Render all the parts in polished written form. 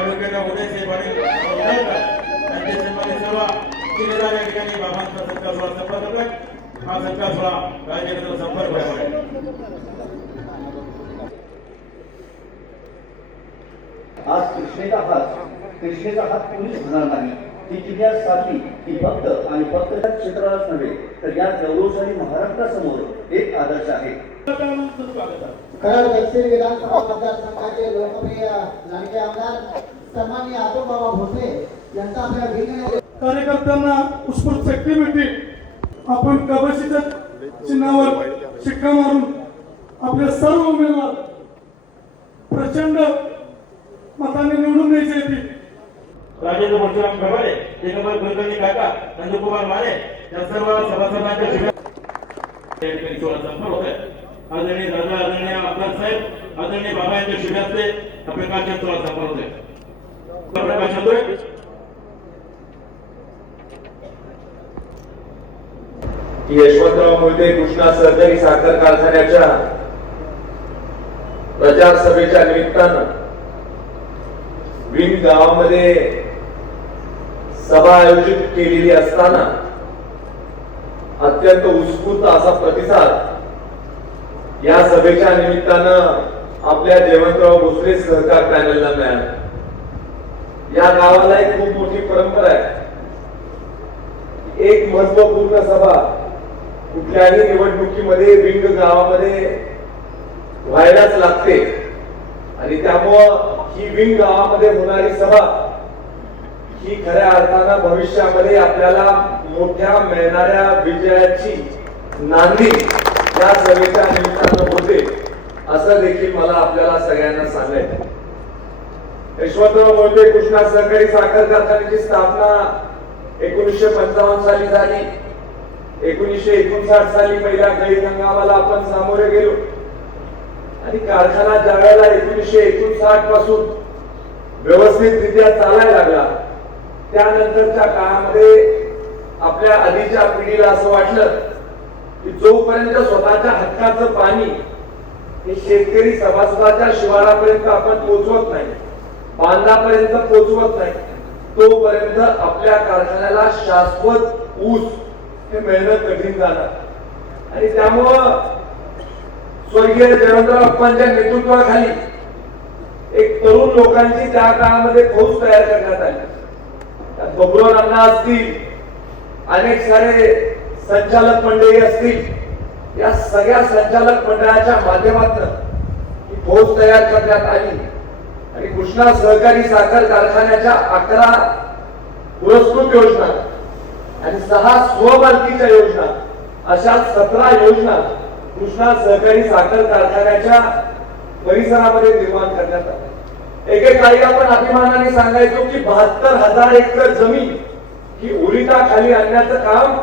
आरोग्याला उदय सेवाने त्यांच्या सन्मानित सेवा केलेल्या या ठिकाणी बाबांचा सत्कार सोहळा संपन्न होतोय. हा सत्कार सोहळा राजकीय संपर्क व्हावा. आज कृष्णेचा हात कोणीच होणार नाही. ती किल्ल्यात साधली ती फक्त आणि फक्त त्या क्षेत्रालाच नव्हे तर या गौरवशाली महाराष्ट्रासमोर एक आदर्श आहे. कराड दक्षिण विधानसभा मतदारसंघाचे लोकप्रिय लाडके आमदार सन्माननीय अतुल बाबा भोसले यांचा आपल्या कार्यकर्त्यांना उत्स्फूर्त शक्ती मिळते. आपण कबशीच्या चिन्हावर शिक्का मारून आपले सर्व उमेदवार प्रचंड मताने निवडून द्यायचे येतील. राजेंद्र परशुराम गव्हाणे, दिगंबर कुलकर्णी काका, नंदकुमार माने या सर्व सभासदांच्या ठिकाणी सोहळा संपन्न होतोय. आदरणीय दादा, आदरणीय आमदार साहेब, आदरणीय बाबा यांच्या शिबिरातले प्रकाशन सोहळा संपन्न होतोय. प्रकाश होतोय. यशवंतराव मोहिते कृष्णा सहकारी साखर कारखान्याच्या प्रचार सभेच्या निमित्तानं विंग गावामध्ये सभा आयोजित केलेली असताना अत्यंत उत्स्फूर्त असा प्रतिसाद या सभेच्या निमित्तानं आपल्या जयवंतराव भोसले सहकार पॅनलला मिळाला. या गावाला एक खूप मोठी परंपरा आहे. एक महत्वपूर्ण सभा कुठल्याही निवडणुकीमध्ये विंग गावामध्ये व्हायलाच लागते आणि त्यामुळं ही विंग गावामध्ये होणारी सभा ही खऱ्या अर्थानं भविष्यामध्ये आपल्याला मोठ्या मिळणाऱ्या विजयाची नांदी या सभेच्या निमित्तानं होते असं देखील मला आपल्याला सगळ्यांना सांगायचं. यशवंतराव मोहिते कृष्णा सहकारी साखर कारखान्याची स्थापना 1955 साली झाली. 1959 साली पहिल्या गळीत हंगामाला आपण सामोरे गेलो आणि कारखाना ज्या वेळेला 1959 पासून व्यवस्थितरित्या चालायला लागला त्यानंतरच्या काळामध्ये आपल्या आधीच्या पिढीला असं वाटलं की जोपर्यंत स्वतःच्या हक्काचं पाणी हे शेतकरी सभासदाच्या शिवारापर्यंत आपण पोहोचवत नाही, बांधापर्यंत पोहोचवत नाही, तोपर्यंत आपल्या कारखान्याला शाश्वत ऊस हे मिळणं कठीण जाणार. आणि त्यामुळं स्वर्गीय जयवंतराव अप्पांच्या नेतृत्वाखाली एक तरुण लोकांची त्या काळामध्ये फौज तयार करण्यात आली. त्यात बबुराव अण्णा असतील, अनेक सारे संचालक मंडळी असतील, या सगळ्या संचालक मंडळाच्या माध्यमातून ही फौज तयार करण्यात आली आणि कृष्णा सहकारी साखर कारखान्याच्या 11 पुरस्कृत योजना आणि 6 स्वमालकीच्या योजना अशा 17 योजना कृष्णा सहकारी साखर कारखान्याच्या परिसरामध्ये निर्माण करण्यात आल्या. एकेकाळी आपण अभिमानाने सांगायचो की 72,000 एकर जमीन ही ओलिताखाली आणण्याचं काम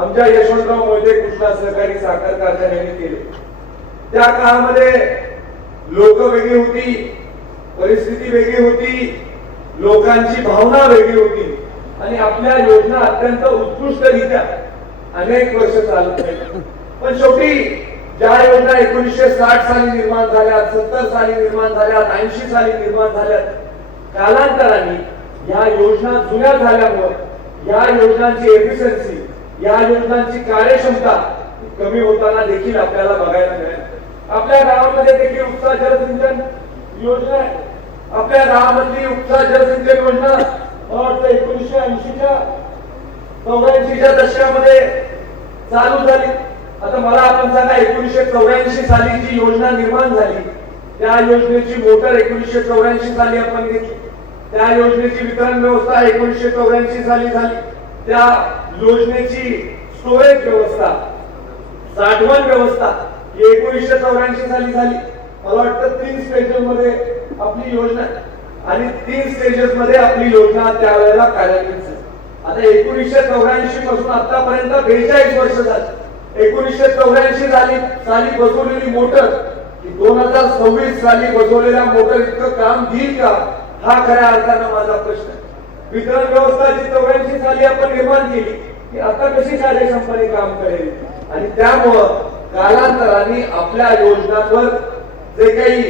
आमच्या यशवंतराव मोहिते कृष्णा सहकारी साखर कारखान्याने केले. त्या काळामध्ये लोक वेगळी होती, परिस्थिती वेगळी होती, लोकांची भावना वेगळी होती आणि आपल्या योजना अत्यंत उत्कृष्टरित्या अनेक वर्ष चालत राहिल्या. पण शेवटी ज्या योजना 1960 साली निर्माण झाल्या, 70 साली निर्माण झाल्या, 80 साली निर्माण झाल्या, कालांतराने या योजना जुन्या झाल्यामुळे या योजनांची एफिशियन्सी, या योजनांची कार्यक्षमता कमी होताना देखील आपल्याला बघायला मिळेल. आपल्या गावामध्ये देखील उपसा जलसिंचन योजना आहे. आपल्या गावामधली उपसा जलसिंचन योजना 1980च्या 84च्या दशकामध्ये चालू झाली. आता मला आपण सांगा 1984 साली जी योजना निर्माण झाली त्या योजनेची मोटर 1984 साली आपण घेतली. त्या योजनेची वितरण व्यवस्था 1984 साली झाली. त्या योजनेची स्टोरेज व्यवस्था, साठवण व्यवस्था ही 1984 साली झाली. मला वाटतं 3 स्टेजेस मध्ये आपली योजना आणि 3 स्टेजेस मध्ये आपली योजना त्यावेळेला कार्यान्वित झाली. आता 1984 पासून आतापर्यंत 42 वर्ष झाली. 1984 साली बसवलेली मोटर 2026 साली बसवलेल्या मोटर इतकं काम देईल का, हा खऱ्या अर्थानं माझा प्रश्न आहे. वितरण व्यवस्था जी 84 साली आपण निर्माण केली की आता कशी कार्यक्षमपणे काम करेल आणि त्यामुळं कालांतराने आपल्या योजनांवर जे काही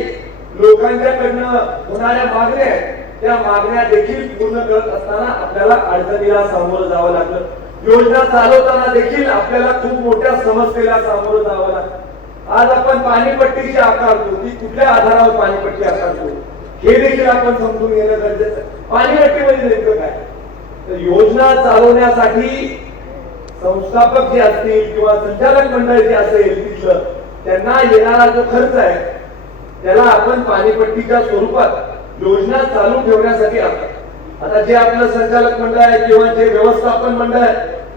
लोकांच्याकडनं होणाऱ्या मागण्या आहेत त्या मागण्या देखील पूर्ण करत असताना आपल्याला अडचणीला सामोरं जावं लागलं. योजना चालवताना देखील आपल्याला खूप मोठ्या समस्येला सामोरं जावं लागलं. आज आपण पाणीपट्टीची आकारतो ती कुठल्या आधारावर पाणीपट्टी आकारतो हे देखील आपण समजून घेणं गरजेचं आहे. पाणीपट्टी म्हणजे नेमकं काय? तर योजना चालवण्यासाठी संस्थापक जे असतील किंवा संचालक मंडळ जे असेल तिथलं त्यांना येणारा जो खर्च आहे त्याला आपण पाणीपट्टीच्या स्वरूपात योजना चालू ठेवण्यासाठी आणतो. आता जे आपलं संचालक मंडळ आहे किंवा जे व्यवस्थापन मंडळ आहे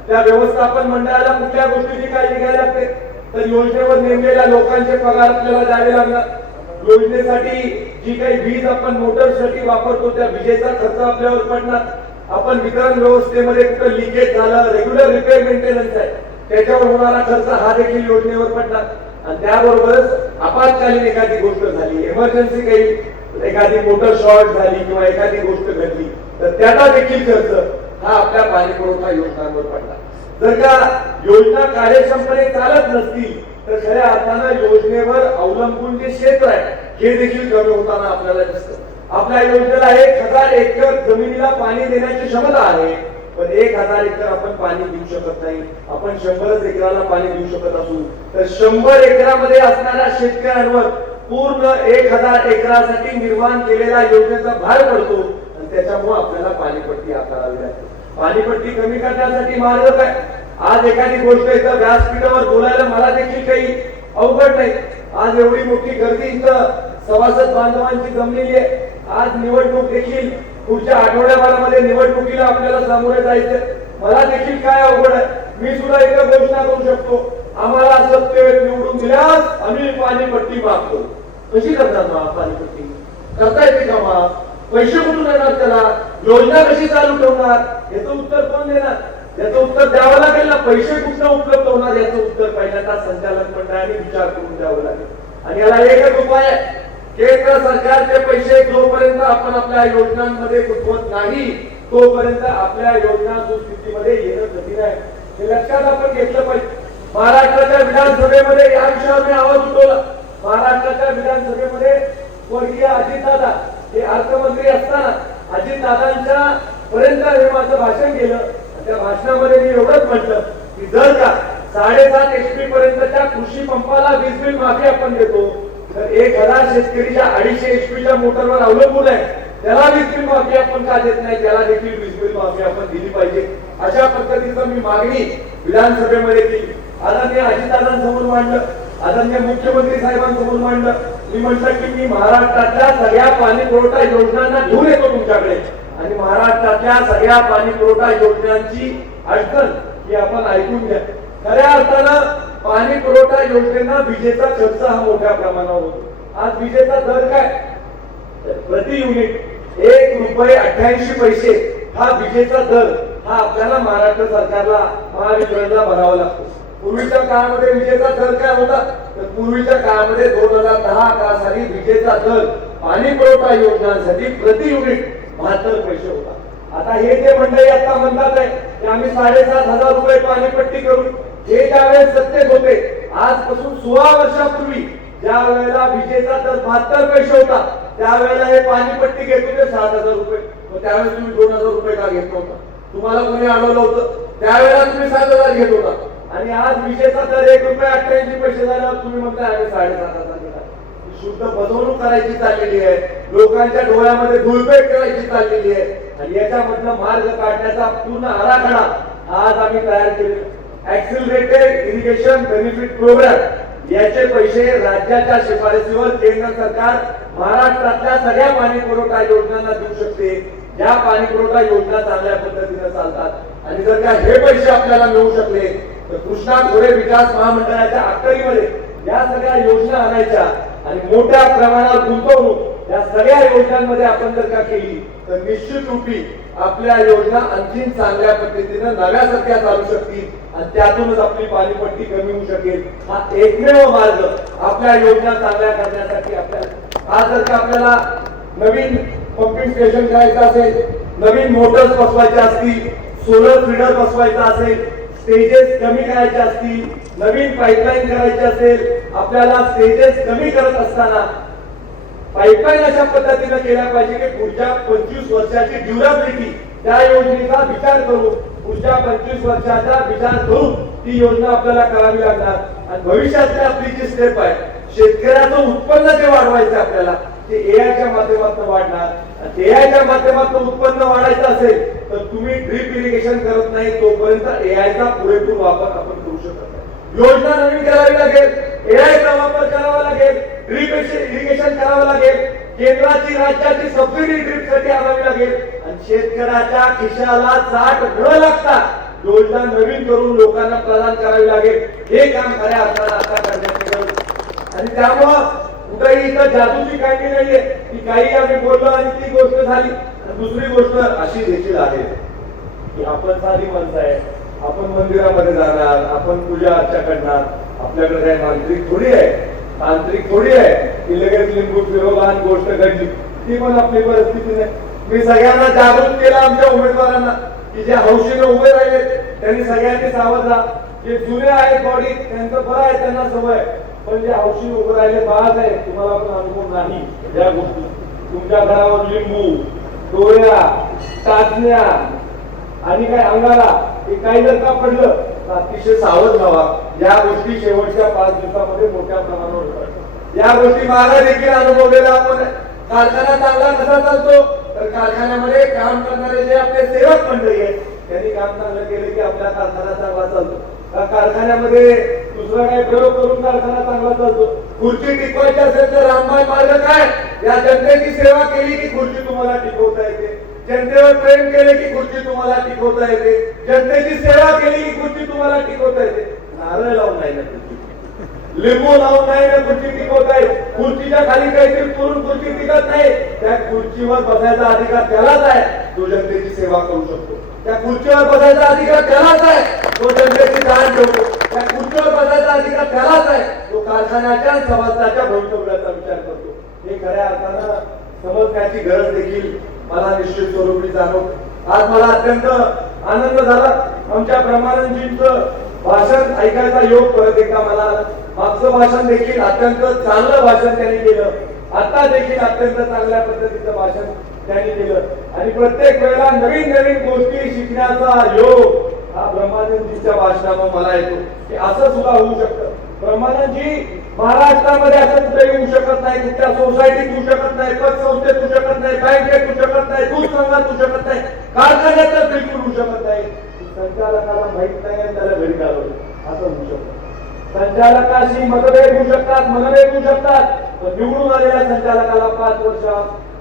त्या व्यवस्थापन मंडळाला कुठल्या गोष्टीची काळजी घ्यायला लागते तर योजनेवर नेमलेल्या लोकांचे पगार आपल्याला द्यावे लागणार. योजनेसाठी जी काही वीज आपण मोटरसाठी वापरतो त्या विजेचा खर्च आपल्यावर पडणार. आपण वितरण व्यवस्थेमध्ये कुठं लिकेज झालं रेग्युलर रिपेअर मेंटेनन्स आहे त्याच्यावर होणारा खर्च हा देखील योजनेवर पडणार. आणि त्याबरोबरच आपत्कालीन एखादी गोष्ट झाली इमर्जन्सी काही एखादी मोटर शॉर्ट झाली किंवा एखादी गोष्ट घडली तर त्याचा देखील खर्च हा आपल्या पाणी पुरवठा योजनांवर पडला. जर का योजना कार्यक्षमपणे चालत नसतील तर खऱ्या अर्थानं योजनेवर अवलंबून जे क्षेत्र आहे हे देखील कमी होताना आपल्याला दिसतं. आपल्या योजनेला 1000 एकर जमिनीला पाणी देण्याची क्षमता आहे पण 1000 एकर आपण पाणी देऊ शकत नाही. आपण 100 एकराला पाणी देऊ शकत असू तर 100 एकरामध्ये असणाऱ्या शेतकऱ्यांवर पूर्ण 1000 एकरासाठी निर्माण केलेला योजनेचा भार पडतो आणि त्याच्यामुळे आपल्याला पाणीपट्टी आकारावी लागते. पाणीपट्टी कमी करण्यासाठी मार्ग काय? आज एखादी गोष्ट इथं व्यासपीठावर बोलायला मला देखील काही अवघड नाही. आज एवढी मोठी गर्दी इथं सभासद बांधवांची जमलेली आहे. आज निवडणूक देखील पुढच्या आठवड्याभरामध्ये निवडणुकीला आपल्याला सामोरे जायचं. मला देखील काय अवघड आहे मी सुद्धा इथं घोषणा करू शकतो आम्हाला सत्तेत निवडून दिल्यास आम्ही पाणीपट्टी मागतो. कशी करणार माफ पाणीपट्टी? करता येते का माफ? पैसे कुठून येणार त्याला? योजना कशी चालू ठेवणार? याचं उत्तर कोण देणार? याचं उत्तर द्यावं लागेल ना. पैसे कुठनं उपलब्ध होणार याचं उत्तर पहिल्यांदा संचालक मंडळाने विचार करून द्यावं लागेल. आणि याला एकच उपाय आहे केंद्र सरकारचे पैसे जोपर्यंत आपण आपल्या योजनांमध्ये गुंतवत नाही तोपर्यंत आपल्या योजना सुस्थितीमध्ये येणं कठीण आहे. हे लक्षात आपण घेतलं पाहिजे. महाराष्ट्राच्या विधानसभेमध्ये या विषयावर मी आवाज उठवला. महाराष्ट्राच्या विधानसभेमध्ये स्वर्गीय अजितदादा हे अर्थमंत्री असताना अजितदादांच्या पर्यंत हे माझं भाषण केलं. त्या भाषणामध्ये मी एवढंच म्हटलं की जर का 7.5 HP पर्यंतच्या कृषी पंपाला वीज बिल माफी आपण देतो तर 1000 शेतकरी 250 HP मोटरवर अवलंबून आहे त्याला वीज बिल माफी आपण का देत नाही? त्याला देखील वीज बिल माफी आपण दिली पाहिजे. अशा पद्धतीचं मी मागणी विधानसभेमध्ये केली. आदरणीय अजितदादांसमोर मांडलं, आदरणीय मुख्यमंत्री साहेबांसमोर मांडलं. मी म्हटलं की मी महाराष्ट्रातल्या सगळ्या पाणी पुरवठा योजनांना घेऊन येतो तुमच्याकडे आणि महाराष्ट्रातल्या सगळ्या पाणी पुरवठा योजनांची अडचण ही आपण ऐकून घ्या. खऱ्या अर्थानं पाणी पुरवठा योजनेला विजेचा खर्च हा मोठ्या प्रमाणावर होतो. आज विजेचा दर काय? प्रति युनिट ₹1.88 हा विजेचा दर हा आपल्याला महाराष्ट्र सरकारला महावितरणला भरावा लागतो. पूर्वीच्या काळामध्ये विजेचा दर काय होता तर पूर्वीच्या काळामध्ये 2010-11 साली विजेचा दर पाणी पुरवठा योजनांसाठी प्रति युनिट 72 पैसे होता. आता हे जे मंडळी आता म्हणतात आहे की आम्ही 7,500 रुपये पाणीपट्टी करू हे ज्यावेळेस सत्तेत होते आजपासून 16 वर्षापूर्वी ज्या वेळेला विजेचा दर 72 पैसे होता त्यावेळेला हे पाणीपट्टी घेत होते 7,000 रुपये. त्यावेळेस तुम्ही 2,000 रुपये का घेत नव्हता? तुम्हाला कोणी अडवलं होतं? त्यावेळेला तुम्ही 7,000 घेत होता आणि आज विजेचा दर ₹1.88 झाल्यावर तुम्ही म्हणताय आम्ही 7,500 दिला. शुद्ध फसवणूक करायची चाललेली आहे. लोकांच्या डोळ्यामध्ये धुळपेट करायची चाललेली आहे आणि याच्यामधला मार्ग काढण्याचा पूर्ण आराखडा आज आम्ही तयार केलेला. ऍक्सिलरेटेड इरिगेशन बेनिफिट प्रोग्राम याचे पैसे राज्याच्या शिफारसीवर केंद्र सरकार महाराष्ट्रातल्या सगळ्या पाणी पुरवठा योजनांना देऊ शकते ज्या पाणी पुरवठा योजना चांगल्या पद्धतीने चालतात. आणि जर का हे पैसे आपल्याला मिळू शकले तर कृष्णा खोरे विकास महामंडळाच्या अखत्यारीमध्ये या सगळ्या योजना आणायच्या आणि मोठ्या प्रमाणावर गुंतवणूक या सगळ्या योजनांमध्ये आपण जर का केली तर निश्चित रूपी आपल्या योजना आणखी चांगल्या पद्धतीने नव्यासारख्या चालू शकतील आणि त्यातूनच आपली पाणीपट्टी कमी होऊ शकेल. हा एकमेव मार्ग आपल्या योजना चांगल्या करण्यासाठी आपल्याला. आज जर का आपल्याला नवीन पंपिंग स्टेशन करायचं असेल, नवीन मोटर्स बसवायचे असतील, सोलर फीडर बसवायचा असेल, स्टेजेस कमी करायचे असतील, नवीन पाईपलाईन करायची असेल, आपल्याला स्टेजेस कमी करत असताना पाईपलाईन अशा पद्धतीने केल्या पाहिजे की पुढच्या 25 वर्षाची ड्युरेबिलिटी त्या योजनेचा विचार करून, पुढच्या 25 वर्षाचा विचार करून ती योजना आपल्याला करावी लागणार. आणि भविष्यातली आपली जी स्टेप आहे, शेतकऱ्याचं उत्पन्न जे वाढवायचं आपल्याला, ते एआयच्या माध्यमातून वाढणार. एआयच्या माध्यमातून उत्पन्न वाढायचं असेल तर तुम्ही ड्रीप इरिगेशन करत नाही तोपर्यंत एआयचा पुरेपूर वापर आपण करू शकत नाही. योजना नवीन करावी लागेल, एआयचा वापर करावा लागेल, ड्रीप इरिगेशन करावं लागेल, केंद्राची राज्याची सबसिडी ड्रीप साठी आणावी लागेल आणि शेतकऱ्याच्या खिशाला चाट न लागता योजना नवीन करून लोकांना प्रदान करावी लागेल. हे काम खऱ्या अर्थानं आता करण्याची गरज. आणि त्यामुळं कुठेही इथं जादूची काही नाहीये की काही आम्ही बोललो आणि ती गोष्ट झाली. दुसरी गोष्ट अशी देखील आहे की आपण साधी माणसं आहे, आपण मंदिरामध्ये जाणार, आपण पूजा अर्चा करणार, आपल्याकडे काही तांत्रिक थोडी आहे की लगेच लिंबू फिरवला गोष्ट घडली. ती पण आपली परिस्थिती नाही. मी सगळ्यांना जागृत केलं, आमच्या उमेदवारांना, की जे हौशीने उभे राहिले त्यांनी सगळ्यांनी सावध राहा. जे जुने आहेत बॉडी त्यांचं बरं आहे, त्यांना सवय, पण जे हौशीने उभे राहिले बाळाच आहे, तुम्हाला पण अनुभव नाही या गोष्टी. तुमच्या घरावर लिंबू, डोळ्या, टाचण्या आणि काय अंगाला हे काही जर का पडलं तर अतिशय सावध व्हावा. या गोष्टी शेवटच्या 5 दिवसामध्ये मोठ्या प्रमाणावर होतात. या गोष्टी मला देखील अनुभवलेला आपण. कारखाना चांगला कसा चालतो तर कारखान्यामध्ये काम करणारे जे आपले सेवक मंडळी आहेत त्यांनी काम चांगलं केलं की आपला कारखाना चांगला चालतो. कारखान्यामध्ये दुसरा काय प्रयोग करून कारखाना चांगला चालतो. खुर्ची टिकवायची असेल तर रामबाण मार्ग काय, या जनतेची सेवा केली की खुर्ची तुम्हाला टिकवता येते. जनतेवर प्रेम केले की खुर्ची तुम्हाला टिकवता येते. जनतेची सेवा केली की खुर्ची तुम्हाला टिकवता येते. नारळ लावून नाही ना खुर्ची, लिंबू लावून नाही ना खुर्ची टिकवता येते. खुर्चीच्या खाली काहीतरी करून खुर्ची टिकत नाही. त्या खुर्चीवर बसायचा अधिकार त्यालाच आहे तो जनतेची सेवा करू शकतो. त्या खुर्चीवर बसायचा अधिकार त्यालाच आहे तो जनतेची जाण ठेवतो. त्या खुर्चीवर बसायचा अधिकार त्यालाच आहे तो कारखान्याच्या समाजाच्या भवितव्याचा विचार करतो. हे खऱ्या अर्थानं समजण्याची गरज देखील मला निश्चित स्वरूपी जाणवते. आज मला अत्यंत आनंद झाला आमच्या ब्रह्मानंदजींचं भाषण ऐकायचा योग परत एकदा मला. मागचं भाषण देखील अत्यंत चांगलं भाषण त्यांनी केलं, आता देखील अत्यंत चांगल्या पद्धतीचं भाषण त्यांनी केलं. आणि प्रत्येक वेळेला नवीन नवीन गोष्टी शिकण्याचा योग हा ब्रह्मानंदजींच्या भाषणामुळे मला येतो की असं सुद्धा होऊ शकतं. ब्रह्मानंदजी महाराष्ट्रामध्ये असं कुठे येऊ शकत नाही, कुठल्या सोसायटीत येऊ शकत नाही, पतसंस्थेत येऊ शकत नाही, बँकेत येऊ शकत नाही, दूध संघात येऊ शकत नाही, कारखान्यात तर बिलकुल होऊ शकत नाही. संचालकाला माहित नाही आणि त्याला घरी घालवलं असं होऊ शकतं. संचालकाशी मतभेद होऊ शकतात, मनभेद होऊ शकतात, पण निवडून आलेल्या संचालकाला 5 वर्ष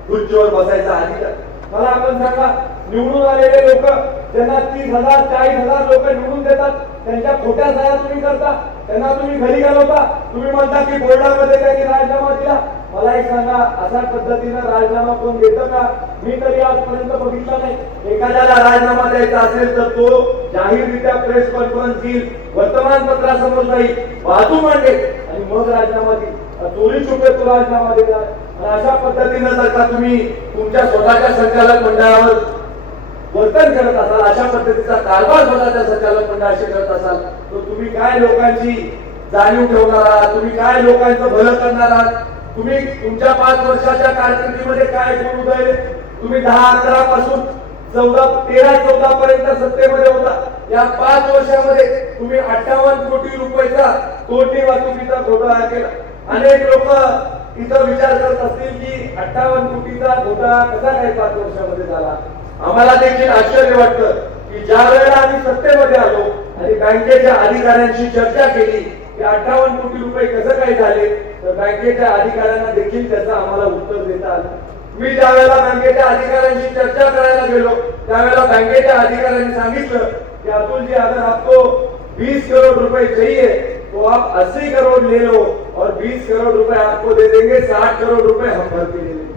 खुर्चीवर बसायचा अधिकार. मला आपण सांगा, निवडून आलेले लोक ज्यांना 30,000 40,000 लोक निवडून देतात त्यांच्या खोट्या सह्या तुम्ही करता, त्यांना तुम्ही घरी घालवता. तुम्ही म्हणता की बोर्डामध्ये त्यांनी राजीनामा दिला. मला एक सांगा, अशा पद्धतीनं राजीनामा कोण देतं का? मी तरी आजपर्यंत बघितला नाही. एखाद्याला राजीनामा द्यायचा असेल तर तो जाहीररित्या प्रेस कॉन्फरन्स घेईल, वर्तमानपत्रासमोर जाईल, बाजू मांडेल आणि मग राजीनामा देईल. चोरी छुपे तो राजीनामा देणार. आणि अशा पद्धतीनं जर का तुम्ही तुमच्या स्वतःच्या संचालक मंडळावर वर्तन करत असाल, अशा पद्धतीचा कारभार स्वतःच्या संचालक मंडळाशी करत असाल तर तुम्ही काय लोकांची जाणीव ठेवणार आहात? तुम्ही काय लोकांचं भलं करणार आहात? तुम्ही तुमच्या 5 वर्षाच्या कारकिर्दीमध्ये काय गुण उधळले? तुम्ही 10-11 पासून 13-14 पर्यंत सत्तेमध्ये होता. या 5 वर्षामध्ये तुम्ही 58 कोटी रुपयाचा तोटी वाहतुकीचा घोटाळा केला. अनेक लोक इथं विचार करत असतील की 58 कोटीचा घोटाळा कसा काय 5 वर्षामध्ये झाला. आम्हाला देखील आश्चर्य वाटतं की ज्या वेळेला आम्ही सत्तेमध्ये आलो आणि बँकेच्या अधिकाऱ्यांशी चर्चा केली की 58 कोटी रुपये कसं काय झाले, तर बँकेच्या अधिकाऱ्यांना देखील त्याचं आम्हाला उत्तर देता आलं. मी ज्या वेळेला बँकेच्या अधिकाऱ्यांशी चर्चा करायला गेलो त्यावेळेला बँकेच्या अधिकाऱ्यांनी सांगितलं की अतुल जी, अगर आपको 20 करोड़ रुपए चाहिए तो आप 80 करोड़ ले लो और 20 करोड़ रुपए आपको दे देंगे, 60 करोड़ रुपए हम भर के ले लेंगे.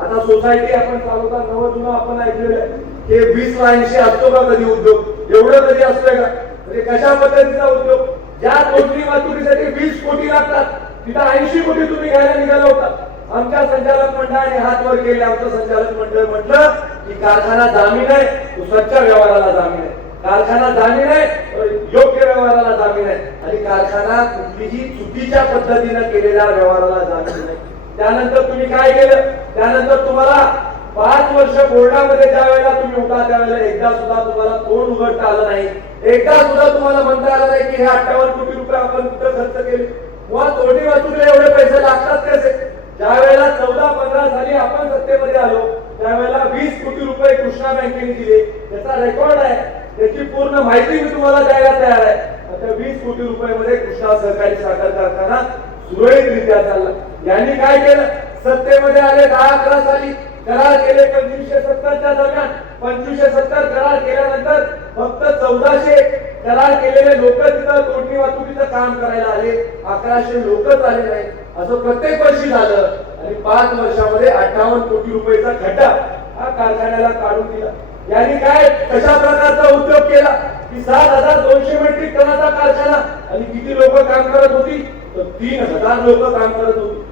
आता सोसायटी आपण चालवता, नवं आपण ऐकलेलं आहे की 20 लाईनशी असतो का कधी उद्योग? एवढं कधी असतोय का? म्हणजे कशा पद्धतीचा उद्योग? ज्या तोटणी वाहतुकीसाठी 20 कोटी लागतात तिथं 80 कोटी तुम्ही घ्यायला निघाला होता. आमच्या संचालक मंडळाने हात वर केले. आमचं संचालक मंडळ म्हटलं की कारखाना जामीन आहे, तो सच्च्या व्यवहाराला जामीन आहे. कारखाना जामीन आहे, योग्य व्यवहाराला जामीन आहे, आणि कारखाना कुठलीही चुकीच्या पद्धतीने केलेल्या व्यवहाराला जामीन नाही. त्यानंतर तुम्ही काय केलं? त्यानंतर तुम्हाला 5 वर्ष बोर्डामध्ये ज्या वेळेला तुम्ही होता त्यावेळेला एकदा सुद्धा तुम्हाला तोंड उघडता आलं नाही, एकदा सुद्धा तुम्हाला म्हणता आलं नाही की हे 58 कोटी रुपये आपण कुठं खर्च केले, किंवा तोंडी वाचूकले एवढे पैसे लागतात कसे. ज्या वेळेला 14-15 साली आपण सत्तेमध्ये आलो त्यावेळेला 20 कोटी रुपये कृष्णा बँकेने दिले, त्याचा रेकॉर्ड आहे, त्याची पूर्ण माहिती मी तुम्हाला द्यायला तयार आहे. त्या 20 कोटी रुपयामध्ये कृष्णा सहकारी साखर कारखाना सुरळीतरित्या चालला. यांनी काय केलं? सत्तेमध्ये आले 10-11 साली करार केले 2570च्या दरम्यान. 2570 करार केल्यानंतर फक्त 1400 करार केलेले लोक तिथं तोडणी वाहतुकीचं काम करायला आले, 1100 लोकच आले नाही. असं प्रत्येक वर्षी झालं आणि 5 वर्षामध्ये 58 कोटी रुपयाचा खड्डा हा कारखान्याला काढून दिला. यांनी काय कशा प्रकारचा उद्योग केला की 7200 मेट्रिक टनाचा कारखाना, आणि किती लोक काम करत होती? तर 3000 लोक काम करत होती.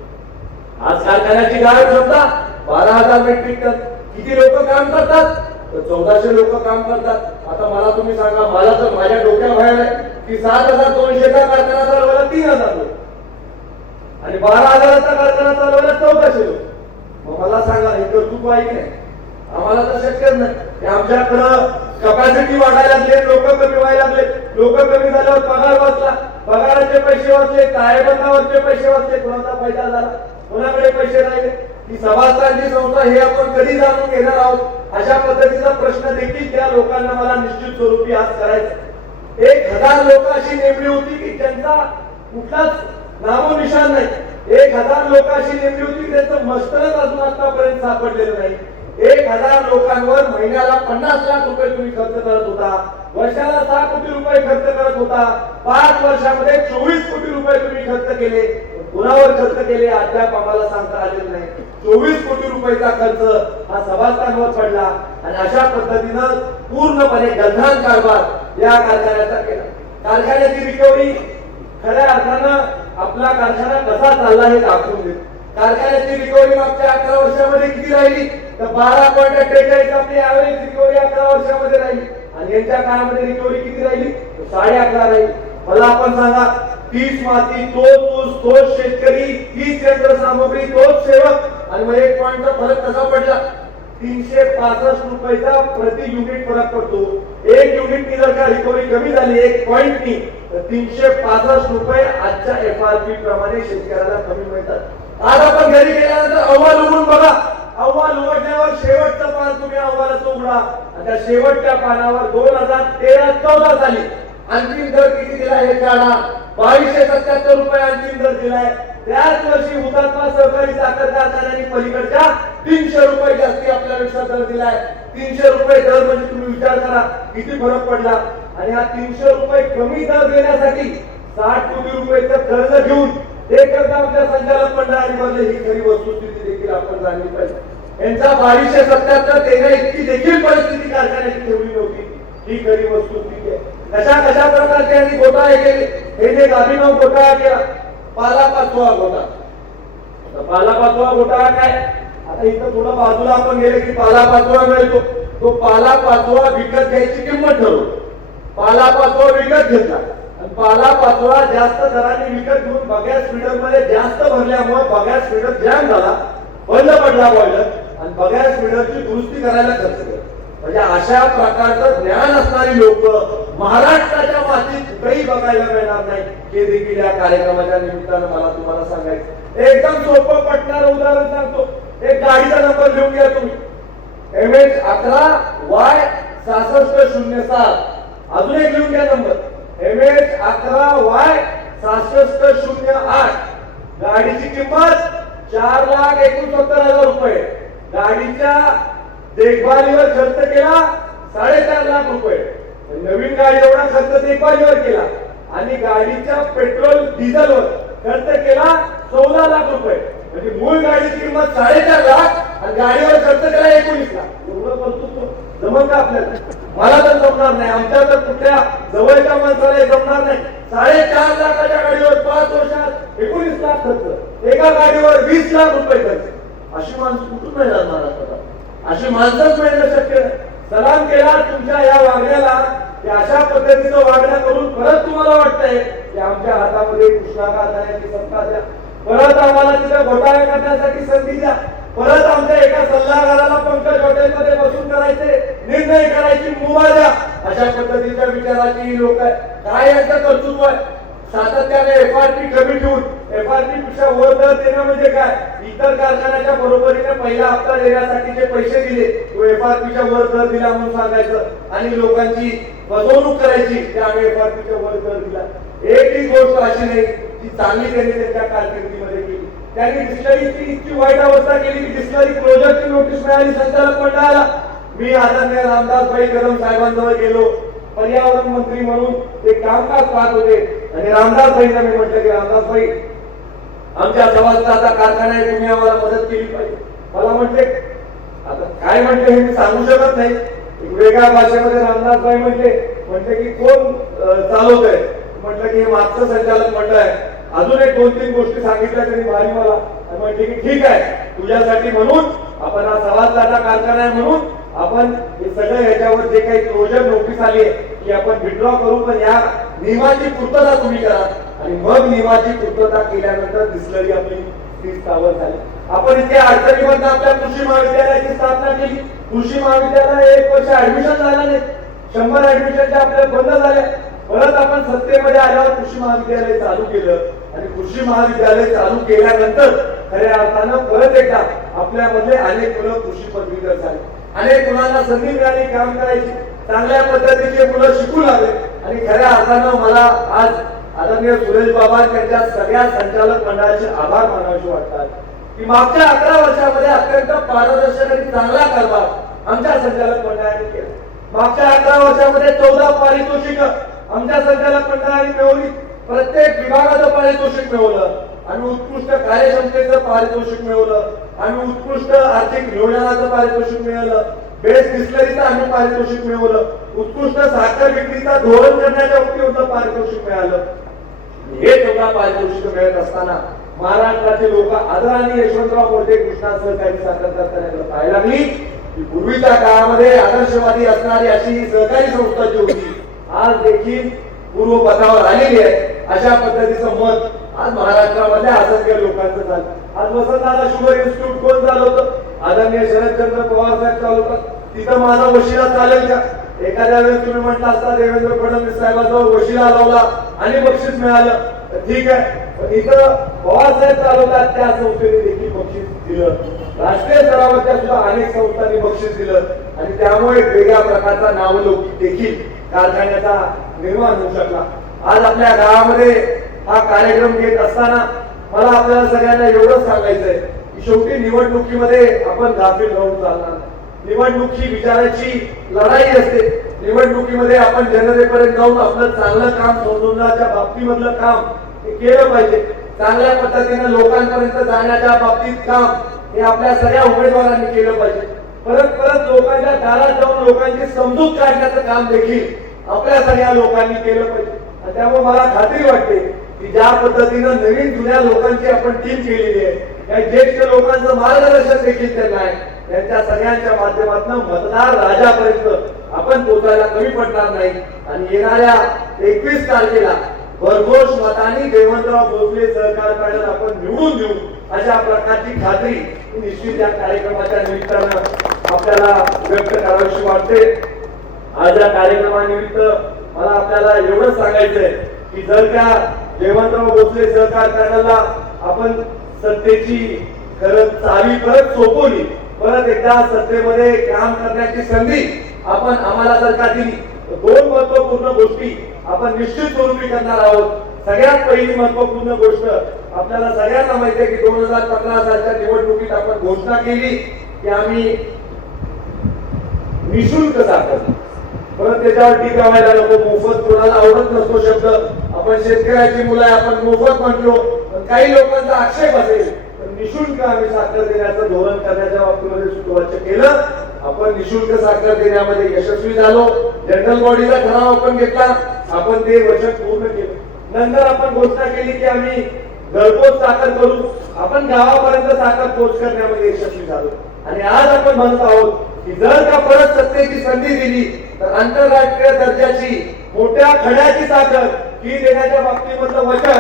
आज कारखान्याची गाळप क्षमता 12000 मेट्रिक टन. किती लोक काम करतात? तर 1400 लोक काम करतात. आता मला तुम्ही सांगा, मला तर माझ्या डोक्याबाहेर आहे की 7200चा कारखाना चालवायला 3000 लोक आणि 12000चा कारखाना चालवायला 1400 लोक. मग मला सांगा हे कर्तृत्व आहे की नाही? आम्हाला तर शक्यच नाही. आमच्याकडं कपॅसिटी वाढायला लागले, लोक कमी व्हायला लागले, लोक कमी झाल्यावर पगार वाचला, पगाराचे पैसे वाचले, ताळेबंदावरचे पैसे वाचले, कोणाचा फायदा झाला? कोणाकडे पैसे राहिले? ही सभासदांची संस्था हे आपण कधी जाणून घेणार आहोत? अशा पद्धतीचा प्रश्न देखील त्या लोकांना मला निश्चित स्वरूपी आज करायचा. 1000 लोक अशी नेमली होती की त्यांचा कुठलाच नामोनिशाण नाही. 1000 लोक अशी नेमली होती की त्यांचं मस्तकच अजून आतापर्यंत सापडलेलं नाही. 1000 लोकांवर महिन्याला 50 लाख रुपये तुम्ही खर्च करत होता, वर्षाला 6 कोटी रुपये खर्च करत होता. 5 वर्षामध्ये 24 कोटी रुपये तुम्ही खर्च केले. कुणावर खर्च केले अद्याप आम्हाला सांगता आलेलं नाही. 24 कोटी रुपयाचा खर्च हा सभासदांवर पडला आणि अशा पद्धतीनं पूर्णपणे गंधान कारभार या कारखान्याचा केला. कारखान्याची रिकव्हरी खऱ्या अर्थानं आपला कारखाना कसा चालला हे दाखवून देतो. कारखान्याची रिकव्हरी मागच्या 11 वर्षामध्ये किती राहिली? तर 12.43 आपली ऍव्हरेज रिकव्हरी 11 वर्षामध्ये राहिली, आणि यांच्या काळामध्ये रिकव्हरी किती राहिली? 11.5 राहिली. मला आपण सांगा, 30 माती तोच ऊस तोच शेतकरी, 30 यंत्रसामुग्री तोच सेवक, आणि मग 1 पॉईंटचा फरक कसा पडला? 365 रुपयाचा प्रति युनिट फरक पडतो. 1 युनिटनी जर का रिकव्हरी कमी झाली 1 पॉईंटनी, तर 365 रुपये आजच्या FRP प्रमाणे शेतकऱ्याला कमी मिळतात. आज आपण घरी गेल्यानंतर अहवाल उघडून बघा, अहवाल उघडल्यावर शेवटचं पान तुम्ही अहवालाचं उघडा, आणि त्या शेवटच्या पानावर 2013-14 साली अंतिम दर किती दिला हे काढा. 2277 रुपये अंतिम दर दिलाय. त्याच वर्षी हुतात्मा सहकारी साखर कारखान्याने पलीकडच्या 300 रुपये जास्ती आपल्यापेक्षा दर दिलाय. 300 रुपये दर म्हणजे तुम्ही विचार करा किती फरक पडला. आणि हा 300 रुपये कमी दर देण्यासाठी 60 कोटी रुपयाचं कर्ज घेऊन हे कर्ज आपल्या संचालक मंडळाने ही खरी वस्तुस्थिती देखील आपण जाणली पाहिजे. यांचा 2277 देण्या इतकी देखील परिस्थिती कारखान्याची ठेवली नव्हती. ही खरी वस्तुस्थिती आहे. कशा प्रकारचे यांनी घोटाळे केले? हे जे गाभीनाव घोटाळा केला, पालापाचोळा घोटाळा. पालापाचोळा घोटाळा काय? आता इथं थोडं बाजूला आपण गेले की पालापाचोळा मिळतो. तो पालापाचोळा विकत घ्यायची किंमत ठरवतो. पालापाचोळा विकत घेतला आणि पालापाचोळा जास्त दराने विकत घेऊन बगॅस फीडर मध्ये जास्त भरल्यामुळे बगॅस फीडर जॅम झाला, बंद पडला बॉयलर, आणि बगॅस फीडरची दुरुस्ती करायला खर्च केला. म्हणजे अशा प्रकारचं ज्ञान असणारी लोक महाराष्ट्राच्या मातीत कुठेही बघायला मिळणार नाही. हे देखील या कार्यक्रमाच्या निमित्तानं मला तुम्हाला सांगायचं. एकदम सोपं पटणारं उदाहरण सांगतो. एक गाडीचा नंबर लिहून घ्या तुम्ही, MH11Y 6607. अजून एक लिहून घ्या नंबर, MH11Y 6608. गाडीची किंमत 4,69,000 रुपये. गाडीच्या देखभालीवर खर्च केला 4.5 लाख रुपये. नवीन गाडी एवढा खर्च देखभालीवर केला, आणि गाडीच्या पेट्रोल डिझेलवर खर्च केला 14 लाख रुपये. म्हणजे मूळ गाडीची किंमत 4.5 लाख आणि गाडीवर खर्च केला 19 लाख. एवढं कर्तृत्व जमत का आपल्याला? मला तर जमणार नाही. आमच्या तर कुठल्या जवळच्या माणसाला जमणार नाही. 4.5 लाखाच्या गाडीवर 5 वर्षात 19 लाख खर्च, एका गाडीवर 20 लाख रुपये खर्च. अशी माणसं कुठून मिळणार महाराष्ट्रात? अशी माणसंच मिळणं शक्य नाही. सलाम केला तुमच्या या वागण्याला, की अशा पद्धतीचं वागणं करून परत तुम्हाला वाटतंय की आमच्या हातामध्ये कृष्णाघात जाण्याची सत्ता द्या, परत आम्हाला तिथे घोटाळे करण्यासाठी संधी द्या, परत आमच्या एका सल्लागाराला पंकज हॉटेलमध्ये बसून करायचे निर्णय करायची मुभा द्या. अशा पद्धतीच्या विचाराची ही लोक आहे. काय यांचं कर्तृत्व आहे? सातत्याने एफआरपी कमी ठेवून एफआरपी पेक्षा वर दर देणं म्हणजे काय? इतर कारखान्याच्या बरोबरीने पहिला हप्ता देण्यासाठी जे पैसे दिले तो एफआरपीच्या वर दर दिला म्हणून सांगायचं आणि लोकांची फसवणूक करायची की आम्ही एफआरपीच्या वर दर दिला. एकही गोष्ट अशी नाही जी चांगली त्यांनी त्यांच्या कारकिर्दीमध्ये केली. त्यांनी डिस्लरीची इतकी वाईट अवस्था केली की डिस्लरी क्लोजरची नोटीस मिळाली संचालक मंडळाला. मी आदरणीय रामदासभाई कदम साहेबांजवळ गेलो, पर्यावरण मंत्री म्हणून ते कामकाज पाहत होते आणि रामदासभाईंना मी म्हटलं की रामदासभाई, आमच्या सभासदाचा कारखाना आहे, तुम्ही आम्हाला मदत केली पाहिजे. मला म्हटले, आता काय म्हटले हे मी सांगू शकत नाही, वेगळ्या भाषेमध्ये रामदासभाई म्हटले की कोण चालवत आहे? म्हटलं की हे मागचं संचालक मंडळ आहे. अजून एक 2-3 गोष्टी सांगितल्या त्यांनी भारी मला आणि म्हटले की ठीक आहे, तुझ्यासाठी म्हणून आपण हा सभासदाचा कारखाना आहे म्हणून आपण हे सगळं याच्यावर जे काही क्लोजर नोटीस आली आहे की आपण विड्रॉ करू, पण या नियमाची पूर्तता तुम्ही करा. आणि मग नियमाची पूर्तता केल्यानंतर डिस्लरी आपली स्थावर झाली. आपण इथे अडचणीमध्ये आपल्या कृषी महाविद्यालयाची स्थापना केली. कृषी महाविद्यालय 1 वर्ष ऍडमिशन झालं नाही, 100 ऍडमिशनच्या आपल्या बंद झाल्या. परत आपण सत्तेमध्ये आल्यावर कृषी महाविद्यालय चालू केलं आणि कृषी महाविद्यालय चालू केल्यानंतर खऱ्या अर्थानं परत एकदा आपल्यामध्ये अनेक मुलं कृषी पदवीधर झाले, अनेक मुलांना संधी मिळाली काम करायची, चांगल्या पद्धतीचे मुलं शिकू लागले. आणि खऱ्या अर्थानं मला आज आदरणीय सुरेश बाबा त्यांच्या सगळ्या संचालक मंडळाचे आभार मानावेसे वाटतात की मागच्या 11 वर्षामध्ये अत्यंत पारदर्शक आणि चांगला कारभार आमच्या संचालक मंडळाने केला. मागच्या 11 वर्षामध्ये 14 पारितोषिक आमच्या संचालक मंडळाने मिळवली. प्रत्येक विभागाचं पारितोषिक मिळवलं आणि उत्कृष्ट कार्यक्षमतेचं पारितोषिक मिळवलं आणि उत्कृष्ट आर्थिक नियोजनाचं पारितोषिक मिळालं. बेस्ट डिस्लरीचं आम्ही पारितोषिक मिळवलं. उत्कृष्ट साखर विक्रीचा धोरण करण्याच्या बाबतीत पारितोषिक मिळालं. हे सगळं पारितोषिक मिळत असताना महाराष्ट्राचे लोक आदराने यशवंतराव मोठे कृष्णा सहकारी साखर कारखान्याकडे पाहायला लागली की पूर्वीच्या काळामध्ये आदर्शवादी असणारी अशी ही सहकारी संस्था जी होती आज देखील पूर्वपथावर आलेली आहे. अशा पद्धतीचं मत आज महाराष्ट्रामधल्या असंख्य लोकांचं झालं. आज वसंतदादा शुगर इन्स्टिट्यूट कोण चालवतं? आदरणीय शरदचंद्र पवार साहेब चालवतात. तिथं माझा वशिला चालेल का? एखाद्या वेळेस तुम्ही म्हटलं असता देवेंद्र फडणवीस साहेबांचा वशिला लावला आणि बक्षीस मिळालं तर ठीक आहे, पण इथं पवार साहेब चालवतात त्या संस्थेने देखील बक्षीस दिलं. राष्ट्रीय स्तरावरच्या सुद्धा अनेक संस्थांनी बक्षीस दिलं आणि त्यामुळे वेगळ्या प्रकारचा नावलौकिक देखील कारखान्याचा निर्माण होऊ शकला. आज आपल्या गावामध्ये हा कार्यक्रम घेत असताना मला आपल्याला सगळ्यांना एवढंच सांगायचंय की शेवटी निवडणुकीमध्ये आपण गाफील राहून चालणार. निवडणूक ही विचाराची लढाई असते. निवडणुकीमध्ये आपण जनतेपर्यंत जाऊन आपलं चांगलं काम सोडवण्याच्या बाबतीमधलं काम हे केलं पाहिजे. चांगल्या पद्धतीने लोकांपर्यंत जाण्याच्या बाबतीत काम हे आपल्या सगळ्या उमेदवारांनी केलं पाहिजे. परत लोकांच्या दारात जाऊन लोकांची समजूत काढण्याचं काम देखील आपल्या सगळ्या लोकांनी केलं पाहिजे. आणि त्यामुळे मला खात्री वाटते की ज्या पद्धतीनं नवीन जुन्या लोकांची आपण टीम केलेली आहे, काही ज्येष्ठ लोकांचं मार्गदर्शन देखील त्यांना आहे, त्यांच्या सगळ्यांच्या माध्यमातून मतदार राजापर्यंत आपण पोहोचायला कमी पडणार नाही. आणि येणाऱ्या 21 तारखेला भरघोष मतांनी जयवंतराव भोसले सहकार पॅनल आपण निवडून देऊ अशा प्रकारची खात्री निश्चित या कार्यक्रमाच्या निमित्तानं आपल्याला व्यक्त करावीशी वाटते. आज या कार्यक्रमानिमित्त मला आपल्याला एवढंच सांगायचंय की जर त्या जयवंतराव भोसले सहकार पॅनलला आपण सत्तेची खरं चावी परत सोपवली, परत एकदा सत्तेमध्ये काम करण्याची संधी आपण आम्हाला जर का दिली तर 2 महत्वपूर्ण गोष्टी आपण निश्चित स्वरूपी करणार आहोत. सगळ्यात पहिली महत्वपूर्ण गोष्ट आपल्याला सगळ्यांना माहिती आहे की 2015 सालच्या निवडणुकीत आपण घोषणा केली की आम्ही निशुल्क साखर, परत त्याच्यावर टीका व्हायला नको, मोफत कोणाला आवडत नसतो शब्द, आपण शेतकऱ्याची मुलं आहे आपण मोफत म्हटलो, पण काही लोकांचा आक्षेप असेल तर निशुल्क आम्ही साखर देण्याचं धोरण करण्याच्या बाबतीमध्ये सुरुवात केलं. आपण निशुल्क साखर देण्यामध्ये यशस्वी झालो. जनरल बॉडीचा ठराव आपण घेतला, आपण ते वचन पूर्ण केलं. नंतर आपण घोषणा केली की आम्ही घरपोच साखर करू, आपण गावापर्यंत साखर पोच करण्यामध्ये यशस्वी झालो. आणि आज आपण म्हणत आहोत की जर का परत सत्तेची संधी दिली तर आंतरराष्ट्रीय दर्जाची मोठ्या खड्याची साखर ही देण्याच्या बाबतीमधलं वचन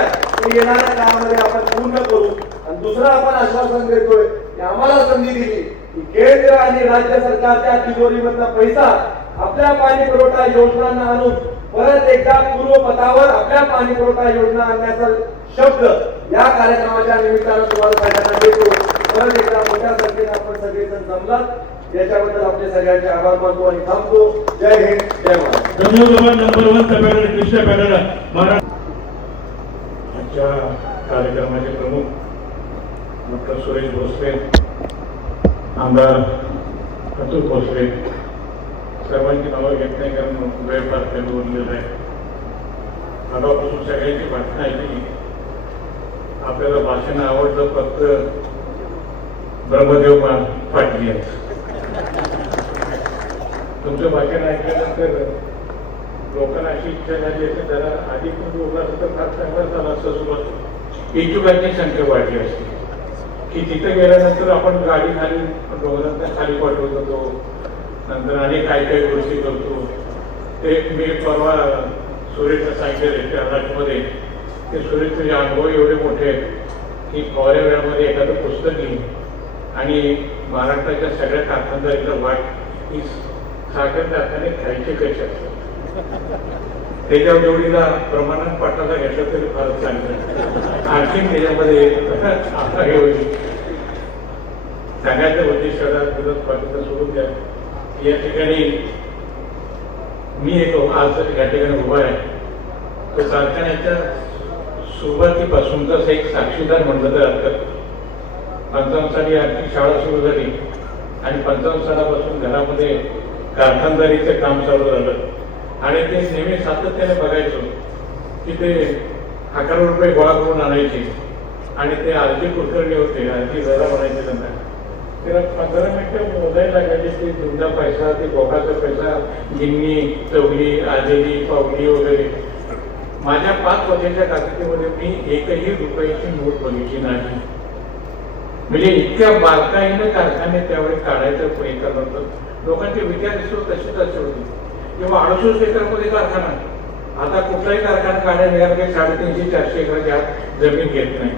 हे येणाऱ्या काळामध्ये आपण पूर्ण करू. आणि दुसरं आपण आश्वासन देतोय की आम्हाला संधी दिली की केंद्र आणि राज्य सरकारच्या तिजोरीमधला पैसा आपल्या पाणी पुरवठा योजनांना आणून परत एकदा पूर्वपथावर आपल्या पाणी पुरवठा योजना आणण्याचा शब्द या कार्यक्रमाच्या निमित्तानं तुम्हाला सगळ्यांना देतो. परत एकदा मोठ्या संख्येने आपण सगळेजण जमलात याच्याबद्दल आपले सगळ्यांचे आभार मानतो आणि थांबतो. जय हिंद, जय महाराष्ट्र. धन्यवाद. Number 1 panel Krishna panel Maharaj आजच्या कार्यक्रमाचे प्रमुख डॉक्टर सुरेश भोसले, आमदार अतुल भोसले, सर्वांची नावं घेत नाही कारण वेळ फार कमी बोललेला आहे. मागापासून सगळ्यांची भाषणं ऐकली. आपल्याला भाषण आवडलं फक्त ब्रह्मदेव पाटील आहेत. तुमचं भाषण ऐकल्यानंतर लोकांना अशी इच्छा झाली असेल जरा आधी तुम्ही उभा असं तर फार चांगलं झालं असं सुरुवात इच्छुकांची संख्या वाढली असते की तिथे गेल्यानंतर आपण गाडी खाली डोंगरांना खाली पाठवत होतो. नंतर आणि काय काय गोष्टी करतो ते मी परवा सुरेशला सांगितले महाराष्ट्रामध्ये ते सुरेशचे अनुभव एवढे मोठे आहेत की थोड्या वेळामध्ये एखादं पुस्तक लिहिलं आणि महाराष्ट्राच्या सगळ्या कारखानदारीला वाट ही साखर कारखाने खायचे कसे असतात त्याच्या जोडीला प्रमाणात पाठाला घेतलं तरी फारच चांगलं. आणखीन त्याच्यामध्ये आता हे होईल सांगायचं उद्देश विरोध पाटील सोडून द्या. या ठिकाणी मी येतो आज या ठिकाणी उभा आहे तो कारखान्याच्या सुरुवातीपासूनच एक साक्षीदार म्हणलं तर हरकत. 55 साली आर्थिक शाळा सुरू झाली आणि 55 सालापासून घरामध्ये कारखानदारीचं काम चालू झालं आणि ते नेहमी सातत्याने बघायचो की ते 11 रुपये गोळा करून आणायचे आणि ते आरजी कुलकर्णी होते, आरजी जरा म्हणायचे त्यांना. त्याला 15 मिनिटं मोजायला लागायचे ते दुधा पैसा, ते बोकाचा पैसा, गिन्नी, चवली, आजेली, पावली वगैरे. माझ्या 5 वर्षाच्या कारकिर्दीमध्ये मी एकही रुपयाची नोट बघितली नाही. म्हणजे इतक्या बारकाईनं कारखाने त्यावेळी काढायचं हे करत होतं. लोकांचे विचार तसेच होते. किंवा 68 एकरमध्ये कारखाना, आता कुठलाही कारखाना काढायला निघाला काही 350-400 एकराच्या जमीन घेत नाही.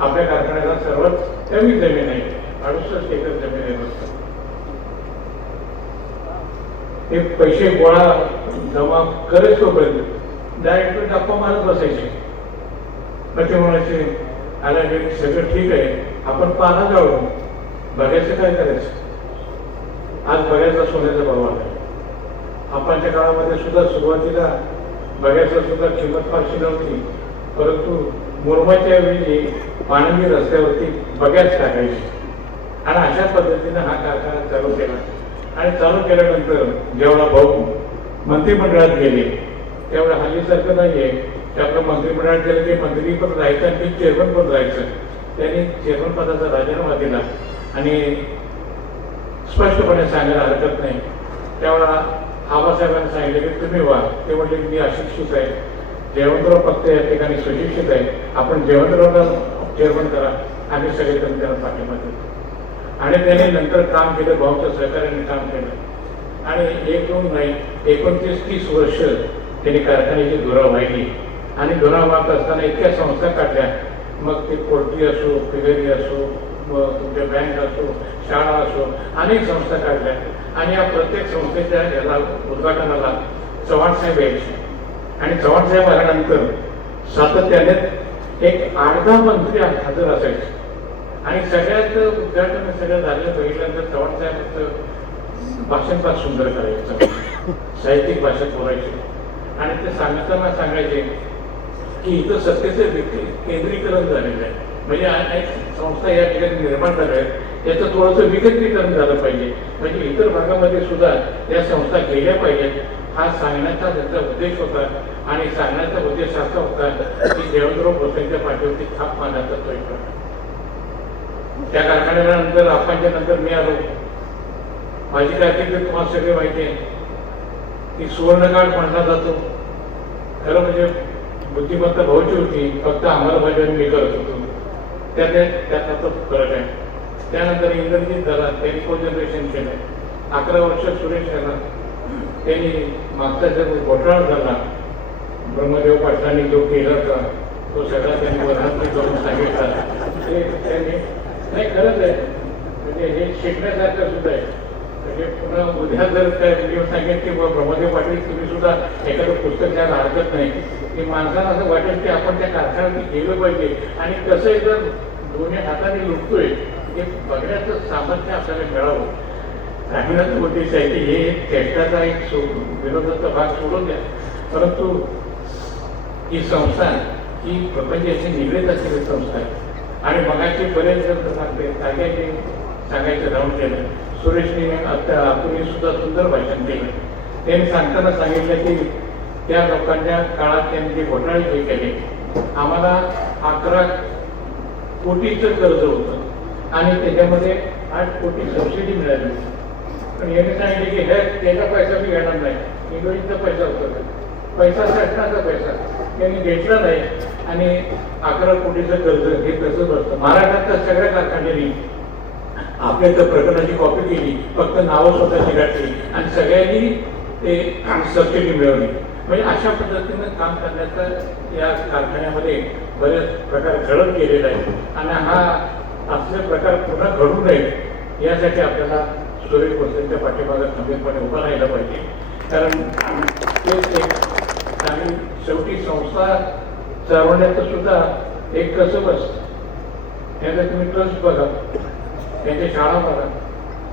आपल्या कारखान्याला सर्वात कमी जमीन आहे, 68 एकर जमीन आहे. ते पैसे गोळा जमा करत तोपर्यंत डायरेक्ट गप्पा मारत बसायचे. मग ते म्हणायचे आला सगळं ठीक आहे, आपण पाहणं जाऊ, बघायचं काय करायचं. आज बघायचा सोन्याचा भाव आला. आपणच्या काळामध्ये सुद्धा सुरुवातीला बघायचं सुद्धा किंमत फारशी नव्हती, परंतु मुरमाच्या वेळी पाणी रस्त्यावरती बघायच टाकायची आणि अशा पद्धतीने हा कारखाना चालू केला. आणि चालू केल्यानंतर जेव्हा भाऊ मंत्रिमंडळात गेले त्यावेळेला हल्लीसारखं नाहीये की आपलं मंत्रिमंडळात गेलं की मंत्री पण राहायचं आणि चेअरमन पण राहायचं. त्यांनी चेअरमन पदाचा राजीनामा दिला आणि स्पष्टपणे सांगायला हरकत नाही. त्यावेळेला आबासाहेबांनी सांगितलं की तुम्ही व्हा. ते म्हटले की मी अशिक्षित आहे, जयवंतराव फक्त या ठिकाणी सुशिक्षित आहे, आपण जयवंतरावला चेअरमन करा. आम्ही सगळेजण त्यांना पाठिंबा देतो. आणि त्यांनी नंतर काम केलं, भाऊच्या सहकार्याने काम केलं आणि 1-2 नाही 29-30 वर्ष त्यांनी कारखान्याची धुरा वाहिली. आणि धुरा वाहत असताना इतक्या संस्था काढल्या, मग ते पोल्ट्री असो, पिगरी असो, तुमच्या बँक असो, शाळा असो, अनेक संस्था काढल्या. आणि या प्रत्येक संस्थेच्या याला उद्घाटनाला चव्हाण साहेब यायचे आणि चव्हाण साहेब आल्यानंतर सातत्याने एक 8-10 मंत्री हजर असायचे. आणि सगळ्यात उद्घाटन सगळं झालं बघितल्यानंतर चव्हाण साहेब भाषण फार सुंदर करायचं, साहित्यिक भाषेत बोलायचे. आणि ते सांगताना सांगायचे की इथं सत्तेचं केंद्रीकरण झालेलं आहे, म्हणजे अनेक संस्था या ठिकाणी निर्माण झाल्या आहेत, याचं थोडंसं विकेंद्रीकरण झालं पाहिजे, म्हणजे इतर भागामध्ये सुद्धा या संस्था गेल्या पाहिजेत. हा सांगण्याचा त्यांचा उद्देश होता. आणि सांगण्याचा उद्देश असा होता की जयवंतराव भोसलेंच्या पाठीवरती थाप मारण्याचा प्रयत्न. त्या कारखान्याला नंतर आपणच्या नंतर मी आलो. माझी कारकीर्द तुम्हाला सगळे माहिती आहे की सुवर्णकाळ मानला जातो. खरं म्हणजे बुद्धिमत्ता भाऊची होती, फक्त आम्हाला पाहिजे मी करत होतो. त्याचा तो फरक आहे. त्यानंतर इंद्रजित झाला, त्यांनी को जनरेशन केलं. 11 वर्ष सुरेश झाला. त्यांनी मागचा जो घोटाळा झाला ब्रह्मदेव पाटलांनी जो केला होता तो सगळा त्यांनी वर्णन करून सांगितला ते त्यांनी नाही खरंच आहे म्हणजे हे शिकण्यासारखं सुद्धा आहे म्हणजे पुन्हा उद्या जर काय व्हिडिओ सांगेल की ब्रह्मदेव पाटील तुम्ही सुद्धा एखादं पुस्तक द्यायला हरकत नाही की माणसाला असं वाटेल की आपण त्या कारखान्यात गेलं पाहिजे आणि कसं जर दोन्ही हाताने लुटतोय हे बघण्याचं सामर्थ्य आपल्याला मिळावं. सांगण्याचा उद्देश आहे की हे चेष्टाचा एक विरोधाचा भाग सोडून द्या परंतु ही संस्था ही प्रपंचाशी निगडीत असलेली संस्था आहे आणि मगाशी बरेच जण सांगते सांगायचं राहून केलं. सुरेशने आता आपण सुद्धा सुंदर भाषण केलं. त्यांनी सांगताना सांगितलं की त्या लोकांच्या काळात त्यांनी जे घोटाळे जे केले आम्हाला 11 कोटीचं कर्ज होतं आणि त्याच्यामध्ये 8 कोटी सबसिडी मिळाली पण याने सांगितले की हे त्याचा पैसा मी घेणार नाही इंग्रजीचा पैसा होता पैसा शासनाचा पैसा त्यांनी घेतला नाही आणि 11 कोटीचं कर्ज हे कसं बसतं. महाराष्ट्रातल्या सगळ्या कारखान्यांनी आपल्या तर प्रकरणाची कॉपी केली फक्त नावं स्वतःची घातली आणि सगळ्यांनी ते सबसिडी मिळवली. म्हणजे अशा पद्धतीनं काम करण्याचा या कारखान्यामध्ये बरेच प्रकार घडत गेलेला आहे आणि हा असले प्रकार पुन्हा घडू नये यासाठी आपल्याला सुरेश भोसलेंच्या पाठीमागे खंबीरपणे उभा राहायला पाहिजे कारण तेच एक आणि शेवटी संस्था चालवण्याचं सुद्धा एक कसं बसतं. त्याचा तुम्ही ट्रस्ट बघा त्यांच्या शाळा बघा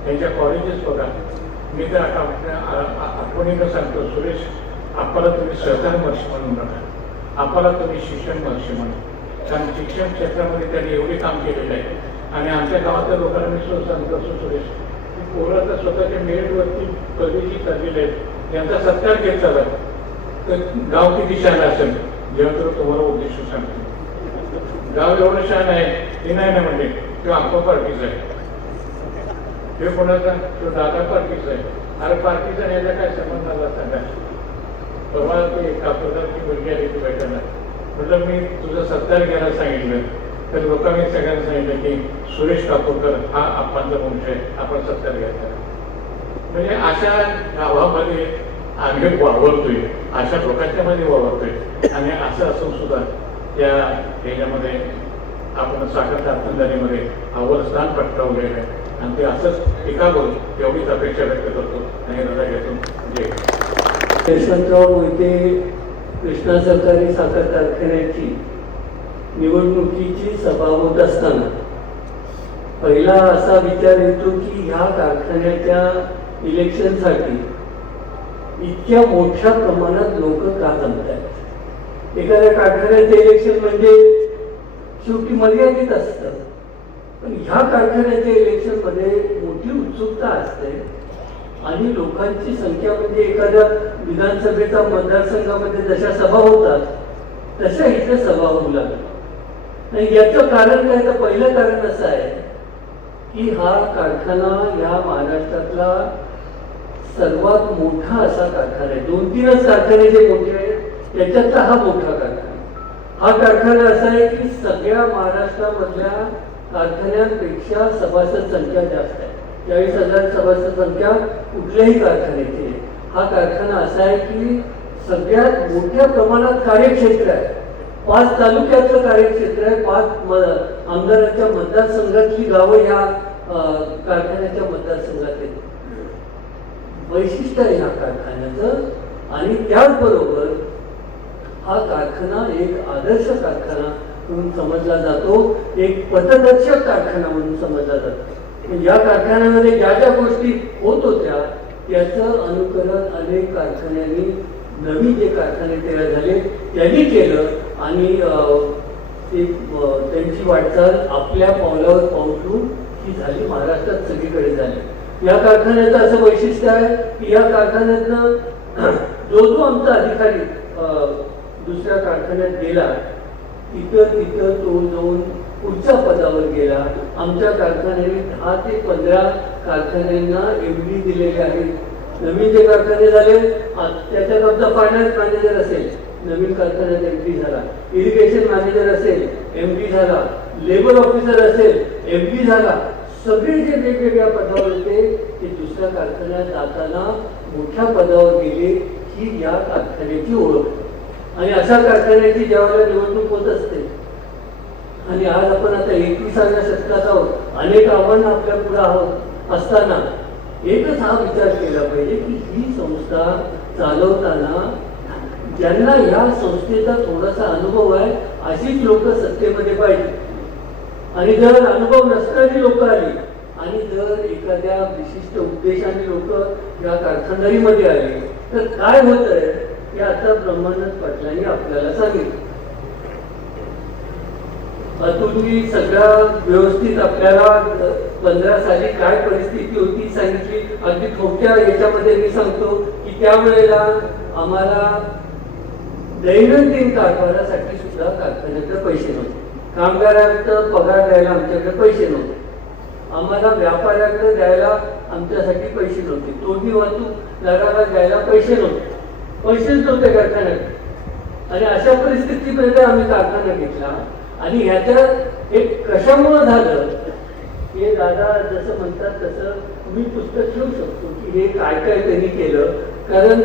त्यांच्या कॉलेजेस बघा. मी तर आठवणीनं सांगतो सुरेश आपल्याला तुम्ही सहकार महर्षी म्हणून नका आपल्याला तुम्ही शिक्षण महर्षी म्हणून कारण शिक्षण क्षेत्रामध्ये त्यांनी एवढे काम केलेलं आहे आणि आमच्या गावातल्या लोकांना मी सुद्धा सांगतो असं सुरेश की पोरं तर स्वतःच्या मेरिटवरती पदवीची चाललेले आहेत यांचा सत्कार घेत चालला तर गाव किती शान असेल जेव्हा तर तुम्हाला उद्देश सांगतो. गाव एवढं शान आहे हे नाही ना म्हणजे किंवा आप्पा पार्टीचा आहे हे कोणाचा तो दादा पार्टीचा आहे. अरे पार्टीचा याचा काय संबंध आला सांगा. परवा ते कापडदारची मुलगी आली ती भेटायला म्हटलं मी तुझा सत्कार घ्यायला सांगितलं तर लोकांनी सगळ्यांना सांगितलं की सुरेश कापूरकर हा आप्पांचा वंश आहे आपण सत्कार घ्यायचा. म्हणजे अशा गावामध्ये आम्ही वावरतोय अशा लोकांच्या मध्ये वावरतोय आणि असं असून सुद्धा त्या ह्याच्यामध्ये आपण साखर कारखानदारीमध्ये अव्वल पटकावलेलं आहे आणि ते असंच टिकावं एवढीच अपेक्षा व्यक्त करतो आणि रजा घेतो. जय यशवंतराव मोहिते कृष्णा सहकारी साखर कारखान्याची निवडणुकीची सभा होत असताना पहिला असा विचार येतो की ह्या कारखान्याच्या इलेक्शनसाठी इतक्या मोठ्या प्रमाणात लोक का जमत आहेत. एखाद्या कारखान्याचं इलेक्शन म्हणजे शेवटी मर्यादित असतं पण ह्या कारखान्याच्या इलेक्शनमध्ये मोठी उत्सुकता असते आणि लोकांची संख्या म्हणजे एखाद्या विधानसभेच्या मतदारसंघामध्ये जशा सभा होतात तशा इथे सभा होऊ लागतात. आणि याचं कारण काय तर पहिलं कारण असं आहे की हा कारखाना या महाराष्ट्रातला सर्वात मोठा असा कारखाना आहे. 2-3च कारखाने जे मोठे आहेत त्याच्यातला हा मोठा कारखाना. हा कारखाना असा आहे की सगळ्या महाराष्ट्रामधल्या कारखान्यांपेक्षा सभासद संख्या जास्त आहे. 40,000 सभासद संख्या कुठल्याही कारखान्याची आहे. हा कारखाना असा आहे की सगळ्यात मोठ्या प्रमाणात कार्यक्षेत्र आहे. 5 तालुक्यातलं कार्यक्षेत्र आहे. 5 आमदारांच्या मतदारसंघातली गावं या कारखान्याच्या मतदारसंघात आहेत. वैशिष्ट्य आहे ह्या कारखान्याचं आणि त्याचबरोबर हा कारखाना एक आदर्श कारखाना म्हणून समजला जातो. एक पथदर्शक कारखाना म्हणून समजला जातो. या कारखान्यामध्ये ज्या ज्या गोष्टी होत होत्या त्याचं अनुकरण अनेक कारखान्यांनी नवीन जे कारखाने तयार झाले त्यांनी केलं आणि त्यांची वाटचाल आपल्या पावलावर पाऊल ठेवून ही झाली. महाराष्ट्रात सगळीकडे झाली. या कारखान्याचं असं वैशिष्ट्य आहे की या कारखान्यातनं जो आमचा अधिकारी दुसऱ्या कारखान्यात गेला तिथं तो जाऊन पुढच्या पदावर गेला. आमच्या कारखान्याने 10 ते 15 कारखान्यांना MD दिलेले आहेत. नवीन जे कारखाने झाले त्याच्यात आमचा फायनान्स मॅनेजर असेल नवीन कारखान्यात MD झाला. इरिगेशन मॅनेजर असेल MD झाला. लेबर ऑफिसर असेल MD झाला. सगळे जे वेगवेगळ्या पदावर होते ते दुसऱ्या कारखान्यात जाताना मोठ्या पदावर गेले ही या कारखान्याची ओळख. आणि अशा कारखान्याची ज्यावेळेला निवडणूक होत असते आणि आज आपण आता 21व्या शतकात आहोत, अनेक आव्हानं आपल्या पुढे आहोत असताना एकच हा विचार केला पाहिजे की ही संस्था चालवताना ज्यांना या संस्थेचा थोडासा अनुभव आहे अशीच लोक सत्तेमध्ये पाहिजे. आणि जर अनुभव नसणारी लोक आली आणि जर एखाद्या विशिष्ट उद्देशाने लोक या कारखानदारीमध्ये आले तर काय होत आहे हे आता ब्रह्मानंद पाटलांनी आपल्याला सांगितलं. तुम्ही सगळ्या व्यवस्थित आपल्याला 15 साली काय परिस्थिती होती सांगितली. अगदी थोडक्या याच्यामध्ये मी सांगतो की त्यावेळेला आम्हाला दैनंदिन कारभारासाठी सुद्धा कारखान्याकडे पैसे नव्हते. कामगारांचा पगार द्यायला आमच्याकडे पैसे नव्हते. आम्हाला व्यापाऱ्याकडे द्यायला आमच्यासाठी पैसे नव्हते. तोंडी वाहतूकदाराला द्यायला पैसे नव्हते. पैसेच नव्हते कारखान्याकडे. आणि अशा परिस्थितीमध्ये आम्ही कारखाना घेतला. आणि ह्याच्यात एक कशामुळे झालं हे दादा जसं म्हणतात तसं मी पुस्तक घेऊ शकतो की हे काय काय त्यांनी केलं. कारण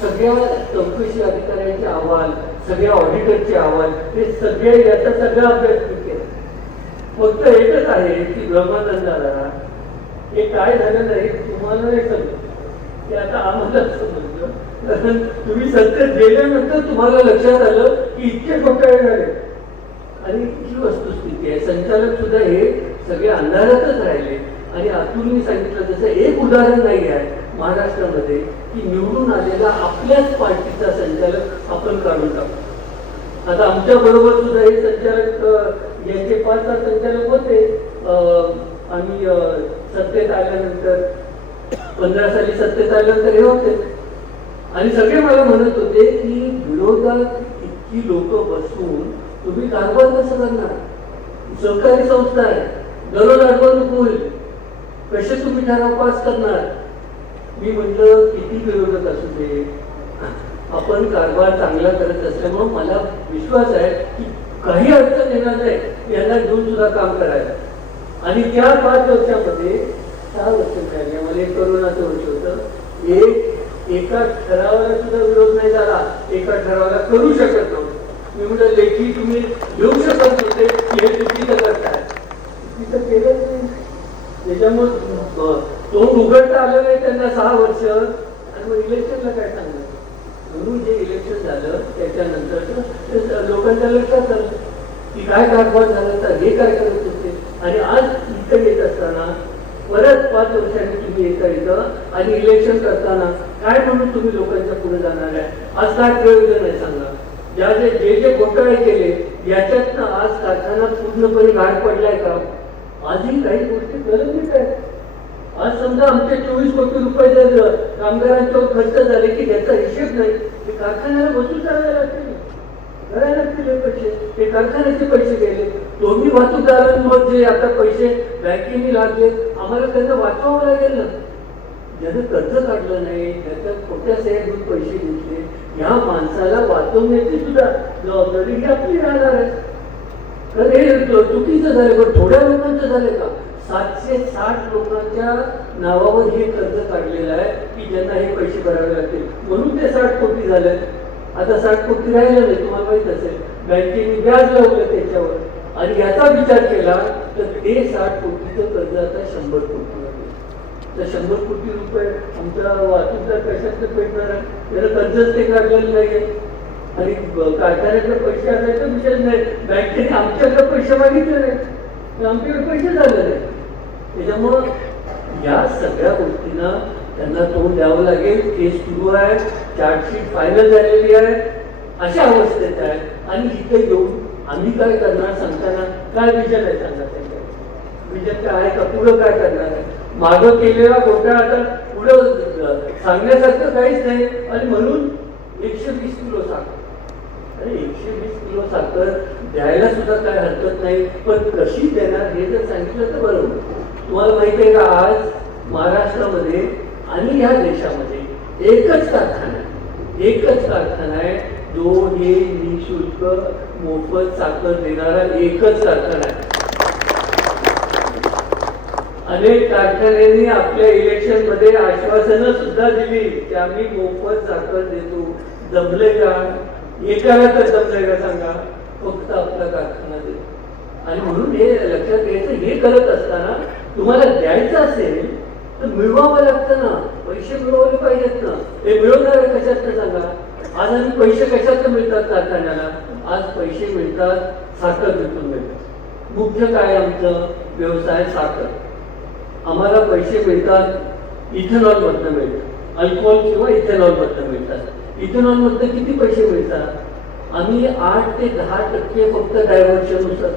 सगळ्या चौकशी अधिकाऱ्यांचे अहवाल, सगळ्या ऑडिटरचे अहवाल, हे सगळे याचा सगळा अभ्यास मी केला. फक्त एकच आहे की ब्रह्मानंदाला हे काय झालं नाही तुम्हाला नाही समजलं, ते आता आम्हाला समजलं. कारण तुम्ही सत्तेत गेल्यानंतर तुम्हाला लक्षात आलं की इतके घोटाळे झाले. आणि ही वस्तुस्थिती आहे. संचालक सुद्धा हे सगळे अंधारातच राहिले. आणि अतुलनी सांगितलं तसं एक उदाहरण नाही आहे महाराष्ट्रामध्ये की निवडून आलेला आपल्याच पार्टीचा संचालक आपण काढून टाकतो. आता आमच्या बरोबर सुद्धा हे संचालक यांचे 5-6 संचालक होते. आम्ही सत्तेत आल्यानंतर 15 साली सत्तेत आल्यानंतर हे होते. आणि सगळे मला म्हणत होते की विरोधात इतकी लोक बसून तुम्ही कारभार कसं करणार, सहकारी संस्था आहे, दररोज अडवणूक होईल, कसे तुम्ही ठराव पास करणार. मी म्हटलं किती विरोधक असू दे आपण कारभार चांगला करत असल्यामुळे मला विश्वास आहे की काही अडचण येणार नाही यांना घेऊन सुद्धा काम करायला. आणि त्या 5 वर्षामध्ये 6 वर्ष मिळाले. मला एक करोनाचं वर्ष होतं. एका ठरावाला सुद्धा विरोध नाही झाला, एका ठरावाला करू शकत नव्हतं. मी म्हटलं लेखी तुम्ही घेऊ शकत नव्हते की हे चुकीचं करताय, चुकीचं केलंच नाही. त्याच्यामुळे तोंड उघडता आलं नाही त्यांना 6 वर्ष. आणि मग इलेक्शनला काय सांगणार. म्हणून जे इलेक्शन झालं त्याच्यानंतर लोकांच्या लक्षात आलं की काय कारभार झाला तर हे काय करत होते. आणि आज इथं येत असताना परत 5 वर्षांनी तुम्ही येता इथं आणि इलेक्शन करताना काय म्हणून तुम्ही लोकांच्या पुढे जाणार आहे. आज काय प्रयोजन आहे सांगा. जे घोटाळे केले याच्यातनं आज कारखाना पूर्णपणे बाहेर पडलाय का. आजही काही गोष्टी गरजेच्या आहेत. आज समजा आमचे 24 कोटी रुपये जर कामगारांच्यावर खर्च झाले की त्याचा हिशेब नाही, ते कारखान्याला वसूल करायला लागतील, करायला लागतील पैसे. ते कारखान्याचे पैसे गेले. दोन्ही वाहतूकदारांवर जे आता पैसे बँकेने लागले आम्हाला त्यांना वाचवावं लागेल ना. ज्यानं कर्ज काढलं नाही, ज्याच्या खोट्या सह्या घेऊन पैसे घेतले, या माणसाला वाचवण्याची सुद्धा जबाबदारी ही आपली राहणार आहे. तर हे चुकीचं झालं. पण थोड्या लोकांचं झालं का. 760 लोकांच्या नावावर हे कर्ज काढलेलं आहे की ज्यांना हे पैसे भरावे लागतील. म्हणून ते 60 कोटी झाले. आता 60 कोटी राहिलं नाही. तुम्हाला माहित असेल बँकेने व्याज लावलं त्याच्यावर. आणि याचा विचार केला तर ते 60 कोटीचं कर्ज आता 100 कोटी. तर 100 कोटी रुपये आमचा वाहतूकदार कशातलं पेटणार आहे. त्याला कर्जच ते काढलेलं नाहीये. आणि कारखान्याकडे पैसे आणायचा विषय नाही. बँकेने आमच्याकडे पैसे मागितले नाही, आमच्याकडे पैसे झाले नाही. त्याच्यामुळं या सगळ्या गोष्टींना त्यांना तोंड द्यावं लागेल. केस सुरू आहे, चार्जशीट फायनल झालेली आहे, अशा अवस्थेत आहे. आणि इथे येऊन आम्ही काय करणार सांगताना काय विजन आहे सांगा. त्यांच्या विजन काय आहे का, पुढं काय करणार आहे. मागं केलेला घोटाळा आता पुढं सांगण्यासारखं काहीच नाही. आणि म्हणून 120 किलो साखर. अरे 120 किलो साखर द्यायला सुद्धा काय हरकत नाही, पण कशी देणार हे जर सांगितलं तर बरोबर. तुम्हाला माहिती आहे का आज महाराष्ट्रामध्ये आणि ह्या देशामध्ये एकच कारखाना आहे जो हे निःशुल्क मोफत साखर देणारा एकच कारखाना आहे. अनेक कारखान्यांनी आपल्या इलेक्शन मध्ये आश्वासनं सुद्धा दिली की आम्ही मोफत साखर देतो. जमले का? एकाला तर जमले का सांगा? फक्त आपला कारखाना देतो. आणि म्हणून हे लक्षात घ्यायचं, हे करत असताना तुम्हाला द्यायचं असेल तर मिळवावं लागतं ना. पैसे मिळवले पाहिजेत ना. हे मिळवणार कशात सांगा? आज आम्ही पैसे कशात मिळतात कारखान्याला? आज पैसे मिळतात साखर विकून मिळतात. मुख्य काय आमचं व्यवसाय साखर. आम्हाला पैसे मिळतात इथेनॉल मधनं मिळतात, अल्कोहोल किंवा इथेनॉल मधनं मिळतात. इथेनॉल मधनं किती पैसे मिळतात? आम्ही 8 ते 10% फक्त डायव्हर्शन नुसार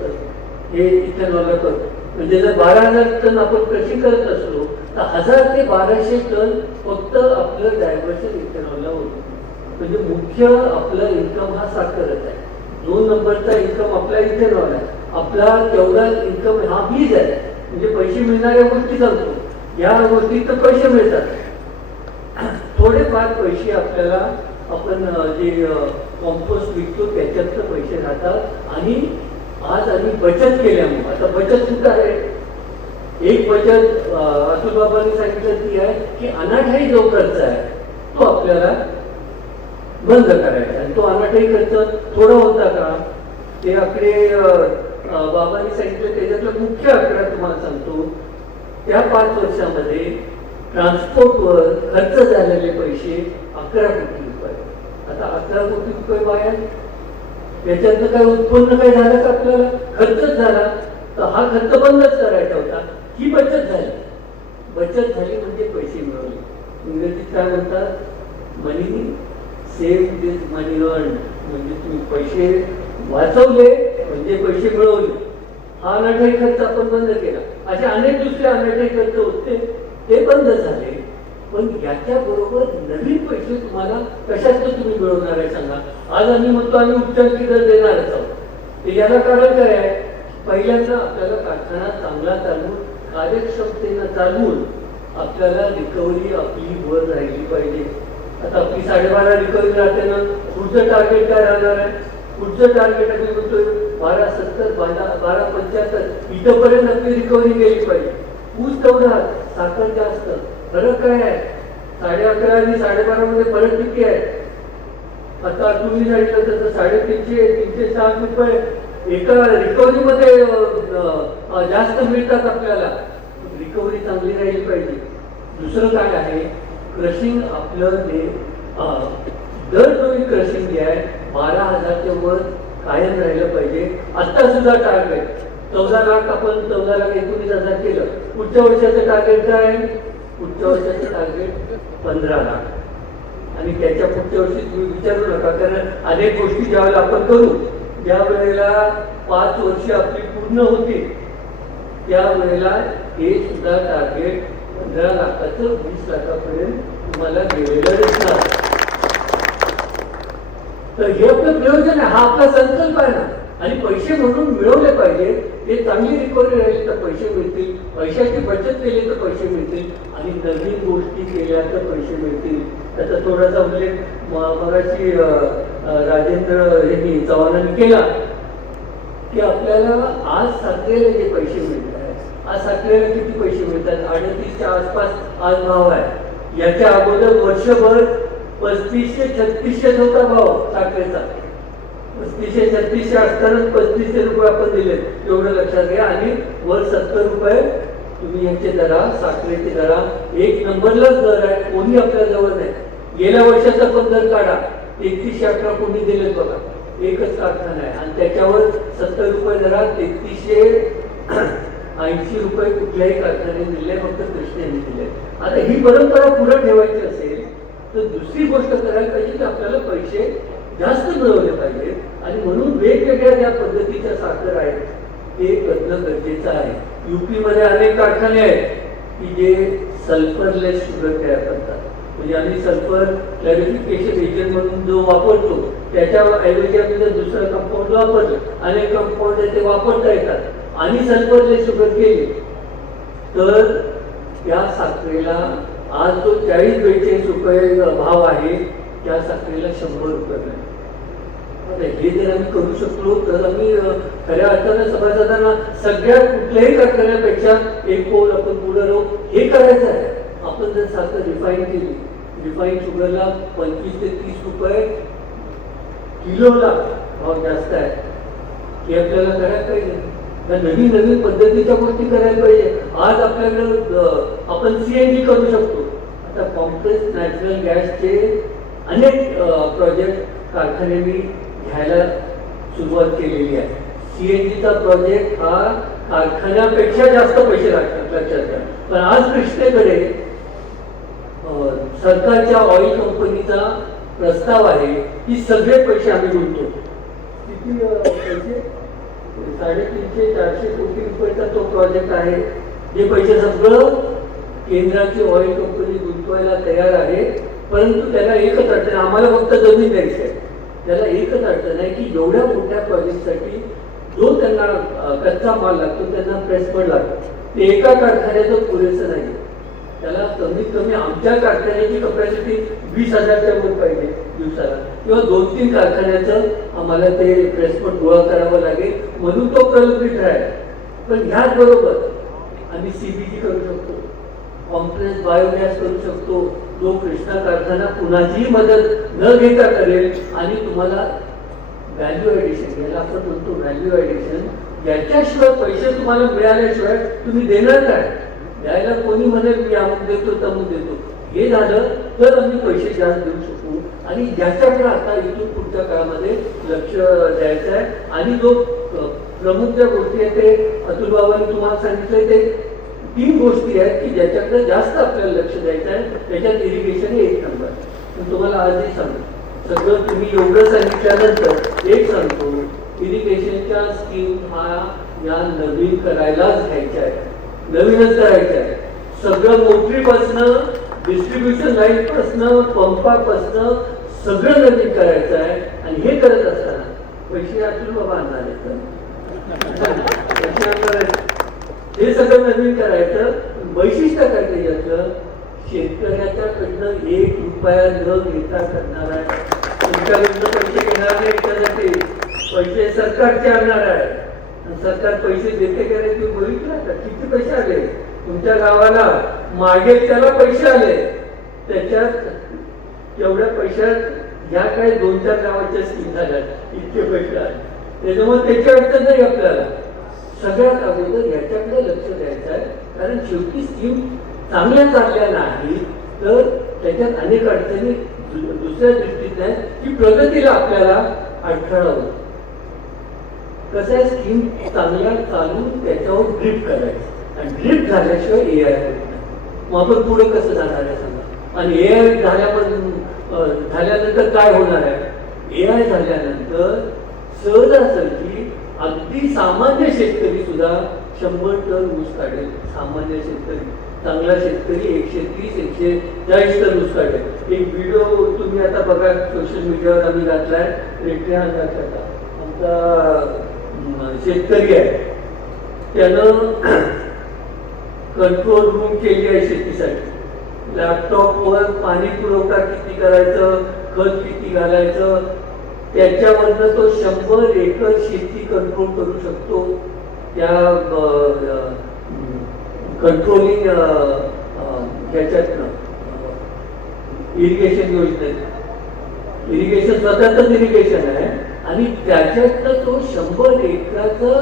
हे इथेनॉलला करतो. म्हणजे जर 12,000 टन आपण कृषी करत असलो तर 1000 ते 1200 टन फक्त आपलं डायव्हर्शन इथेनॉलला होतं. म्हणजे मुख्य आपलं इन्कम हा साखरच आहे. 2 नंबरचा इन्कम आपला इथेनॉल आहे. आपला तेवढा इन्कम हा बीज आहे. म्हणजे पैसे मिळणाऱ्या गोष्टी सांगतो, या गोष्टीत तर पैसे मिळतात. थोडेफार पैसे आपल्याला आपण जे कॉम्पोस्ट विकतो त्याच्यात पैसे राहतात. आणि आज आम्ही बचत केल्यामुळे, आता बचत सुद्धा आहे. एक बचत अतुल बाबांनी सांगितलं ती आहे की अनाठाई जो खर्च आहे तो आपल्याला बंद करायचा. आणि तो अनाठाई खर्च थोडा होता का? ते आकडे बाबांनी सांगितलं. त्याच्यातला मुख्य आकडा तुम्हाला सांगतो. त्या 5 वर्षामध्ये ट्रान्सपोर्टवर खर्च झालेले पैसे 11 कोटी रुपये. आता 11 कोटी रुपये वाया. याच्यातनं काय उत्पन्न काय झालं का? आपल्याला खर्चच झाला. तर हा खर्च बंदच करायचा होता. ही बचत झाली. बचत झाली म्हणजे पैसे मिळवले. इंग्रजीत काय म्हणतात? मनी सेव्ह दिस मनी अर्न. म्हणजे तुम्ही पैसे वाचवले म्हणजे पैसे मिळवले. हा अनाठाई खर्च आपण बंद केला. असे अनेक दुसरे अनाठाई खर्च होते ते बंद झाले. पण याच्या बरोबर नवीन पैसे तुम्हाला कशात तुम्ही मिळवणार आहे सांगा? आज आम्ही म्हणतो आम्ही उच्चांकी दर देणारच आहोत. याला कारण काय आहे? पहिल्यांदा आपल्याला कारखाना चांगला चालवून कार्यक्षमतेनं चालवून आपल्याला रिकव्हरी आपली वर राहिली पाहिजे. आता आपली 12.5 रिकव्हरी राहते ना. पुढचं टार्गेट काय राहणार आहे? पुढचं टार्गेट आम्ही म्हणतोय 1270, 1275. इथंपर्यंत आपली रिकव्हरी केली पाहिजे. ऊस तेवढा, साखर जास्त. फरक काय आहे? 11.5 आणि 12.5 मध्ये फरक किती आहे? आता तुम्ही सांगितलं तसं 350, 360 रुपये एका रिकव्हरी मध्ये जास्त मिळतात आपल्याला. रिकव्हरी चांगली राहिली पाहिजे. दुसरं काय आहे? क्रशिंग आपलं दर टोळी क्रशिंग जे आहे 12,000च्या वर कायम राहिलं पाहिजे. आता सुद्धा टार्गेट 14 लाख, आपण 14,19,000 केलं. पुढच्या वर्षाचं टार्गेट काय आहे? पुढच्या वर्षाचं टार्गेट 15 लाख. आणि त्याच्या पुढच्या वर्षी तुम्ही विचारू नका, कारण अनेक गोष्टी ज्यावेळेला आपण करू, ज्या वेळेला 5 वर्ष आपली पूर्ण होती त्यावेळेला हे सुद्धा टार्गेट 15 लाखाचं 20 लाखापर्यंत तुम्हाला गेलेलं दिसणार. तर हे आपलं प्रयोजन आहे. हा आपला संकल्प आहे ना. आणि पैसे म्हणून मिळवले पाहिजे. ते चांगली रिकव्हरी राहिली तर पैसे मिळतील. पैशाची बचत केली तर पैसे मिळतील. आणि नवीन गोष्टी केल्या तर पैसे मिळतील. त्याचा थोडासा उल्लेख मगाशी राजेंद्र यांनी चव्हाणांनी केला की आपल्याला आज साखरेला जे पैसे मिळत आहेत, आज साखरेला किती पैसे मिळतात? 38च्या आसपास आज भाव आहे. याच्या अगोदर वर्षभर 3500-3600 होता भाव साखरेचा. 3500-3600 असतानाच 3500 रुपये आपण दिले, एवढं लक्षात घ्या. आणि वर 70 रुपये तुम्ही यांचे दरा, साखरेचे दरा 1 नंबरलाच दर आहे. कोणी आपल्या जवळ नाही. गेल्या वर्षाचा पण दर काढा, 3311 कोणी दिले बघा. एकच कारखाना आहे आणि त्याच्यावर 70 रुपये दरात 3380 रुपये कुठल्याही कारखान्याने दिले, फक्त कृष्णेने दिले. आता ही परंपरा पुढे ठेवायची असेल तर दुसरी गोष्ट करायला पाहिजे की आपल्याला पैसे जास्त मिळवले पाहिजे. आणि म्हणून वेगवेगळ्या ज्या पद्धतीच्या साखर आहेत ते करणं गरजेचं आहे. युपी मध्ये अनेक कारखाने आहेत की जे सल्फरलेस शुगर तयार करतात. म्हणजे आम्ही सल्फर क्लॅरिफिकेशन एजंट म्हणून जो वापरतो त्याच्या ऐवजी आम्ही जर दुसरं कंपाऊंड वापरलं, अनेक कंपाऊंड ते वापरता येतात आणि सल्फरलेस शुगर केली तर त्या साखरेला आज जो 40-42 रुपये भाव आहे त्या साखरेला 100 रुपये मिळेल. आता हे जर आम्ही करू शकलो तर आम्ही खऱ्या अर्थानं सभासदांना सगळ्या कुठल्याही कारखान्यापेक्षा एक पाऊल आपण पुढे राहू हे करायचं आहे. आपण जर साखर रिफाईन केली, रिफाईन शुगरला 25 ते 30 रुपये किलोला भाव जास्त आहे, हे आपल्याला करायला पाहिजे. त्या नवीन नवीन पद्धतीच्या गोष्टी करायला पाहिजे. आज आपल्याकडे आपण CNG करू शकतो. आता कॉम्प्रेस नॅचरल गॅसचे अनेक प्रोजेक्ट कारखान्यांनी घ्यायला सुरुवात केलेली आहे. CNGचा प्रोजेक्ट हा कारखान्यापेक्षा जास्त पैसे लागतात, लक्षात घ्या. पण आज कृष्णेकडे सरकारच्या ऑइल कंपनीचा प्रस्ताव आहे की सगळे पैसे आम्ही गुंतवतो. किती पैसे? 350-400 कोटी रुपयाचा तो प्रोजेक्ट आहे. हे पैसे सगळं केंद्राची ऑइल कंपनी गुंतवायला तयार आहे. परंतु त्याला एकच अडचण, आम्हाला फक्त जमीन द्यायची आहे. त्याला एकच अडचण आहे की एवढ्या मोठ्या प्रोजेक्टसाठी जो त्यांना कच्चा माल लागतो, त्यांना प्रेसमड लागतो, ते एका कारखान्याचं पुरेसं नाही. त्याला कमीत कमी आमच्या कारखान्याची कपॅसिटी 20,000च्या वर पाहिजे दिवसाला, किंवा 2-3 कारखान्याचं आम्हाला ते प्रेसमड गोळा करावं लागेल. म्हणून तो प्रलंबित आहे. पण ह्याच बरोबर आम्ही CBG करू शकतो, कॉम्प्रेस बायोगॅस करू शकतो, जो कृष्णा कारखाना कुणाचीही मदत न घेता करेल आणि तुम्हाला व्हॅल्यू ॲडिशन, याला आपण म्हणतो व्हॅल्यू ॲडिशन, याच्याशिवाय पैसे तुम्हाला मिळाल्याशिवाय तुम्ही देणार काय? द्यायला कोणी म्हणेल मी अमुक देतो तमुक देतो. हे झालं तर आम्ही पैसे जास्त देऊ शकू. आणि ज्याच्याकडे आता इथून पुढच्या काळामध्ये लक्ष द्यायचं आहे. आणि जो प्रमुख ज्या गोष्टी आहेत ते अतुल बाबांनी तुम्हाला सांगितलंय, ते 3 गोष्टी आहेत की ज्याच्याकडे जास्त आपल्याला लक्ष द्यायचं आहे. त्याच्यात इरिगेशन हे 1 नंबर. पण तुम्हाला आजही सांगतो, सगळं तुम्ही एवढं सांगितल्यानंतर एक सांगतो, इरिगेशनच्या स्कीम हा या नवीन करायलाच घ्यायच्या आहे, नवीनच करायचं आहे. सगळं मोटरीपासनं, डिस्ट्रीब्युशन लाईनपासनं, पंपापासनं सगळं नवीन करायचं आहे. आणि हे करत असताना पैसे अतुल बाबा आणणार हे सगळं नवीन करायचं. वैशिष्ट्य काय त्याच्यातलं, शेतकऱ्याच्याकडनं 1 रुपया न घेता करणार आहे. तुमच्याकडनं पैसे घेणार नाही, त्यासाठी पैसे सरकारचे आणणार आहे. सरकार पैसे देते का नाही तुम्ही बघितलं का? किती पैसे आले तुमच्या गावाला? मागे त्याला पैसे आले, त्याच्यात एवढ्या पैशात ह्या काही 2-4 गावाच्या स्कीम झाल्या, इतके पैसे आले. त्याच्यामुळे त्याची अडचण नाही आपल्याला. सगळ्यात अगोदर याच्याकडे लक्ष द्यायचं आहे. कारण शेवटी स्कीम चांगल्या चालल्या नाही तर त्याच्यात अनेक अडचणी दुसऱ्या दृष्टीने आहेत की प्रगतीला आपल्याला अडथळा होतो. कसं आहे, स्कीम चांगल्या चालून त्याच्यावर ड्रिप करायचं, आणि ड्रिप झाल्याशिवाय AI होत नाही. मग आपण पुढे कसं जाणार आहे सांगा? आणि AI झाल्यानंतर काय होणार आहे? AI झाल्यानंतर सहजासहजी अगदी सामान्य शेतकरी सुद्धा 100 टन ऊस काढेल. सामान्य शेतकरी, चांगला शेतकरी 130-140 टन ऊस काढेल. एक व्हिडिओ तुम्ही आता बघा, सोशल मीडियावर आम्ही घातलाय. आमचा शेतकरी आहे, त्यानं कंट्रोल रूम केली आहे शेतीसाठी. लॅपटॉपवर पाणी पुरवठा किती करायचं, खत किती घालायचं, त्याच्यावरनं तो 100 एकर शेती कंट्रोल करू शकतो. त्या कंट्रोलिंग ह्याच्यातनं इरिगेशन योजनेत, इरिगेशन स्वतःच इरिगेशन आहे, आणि त्याच्यातनं तो 100 एकराचं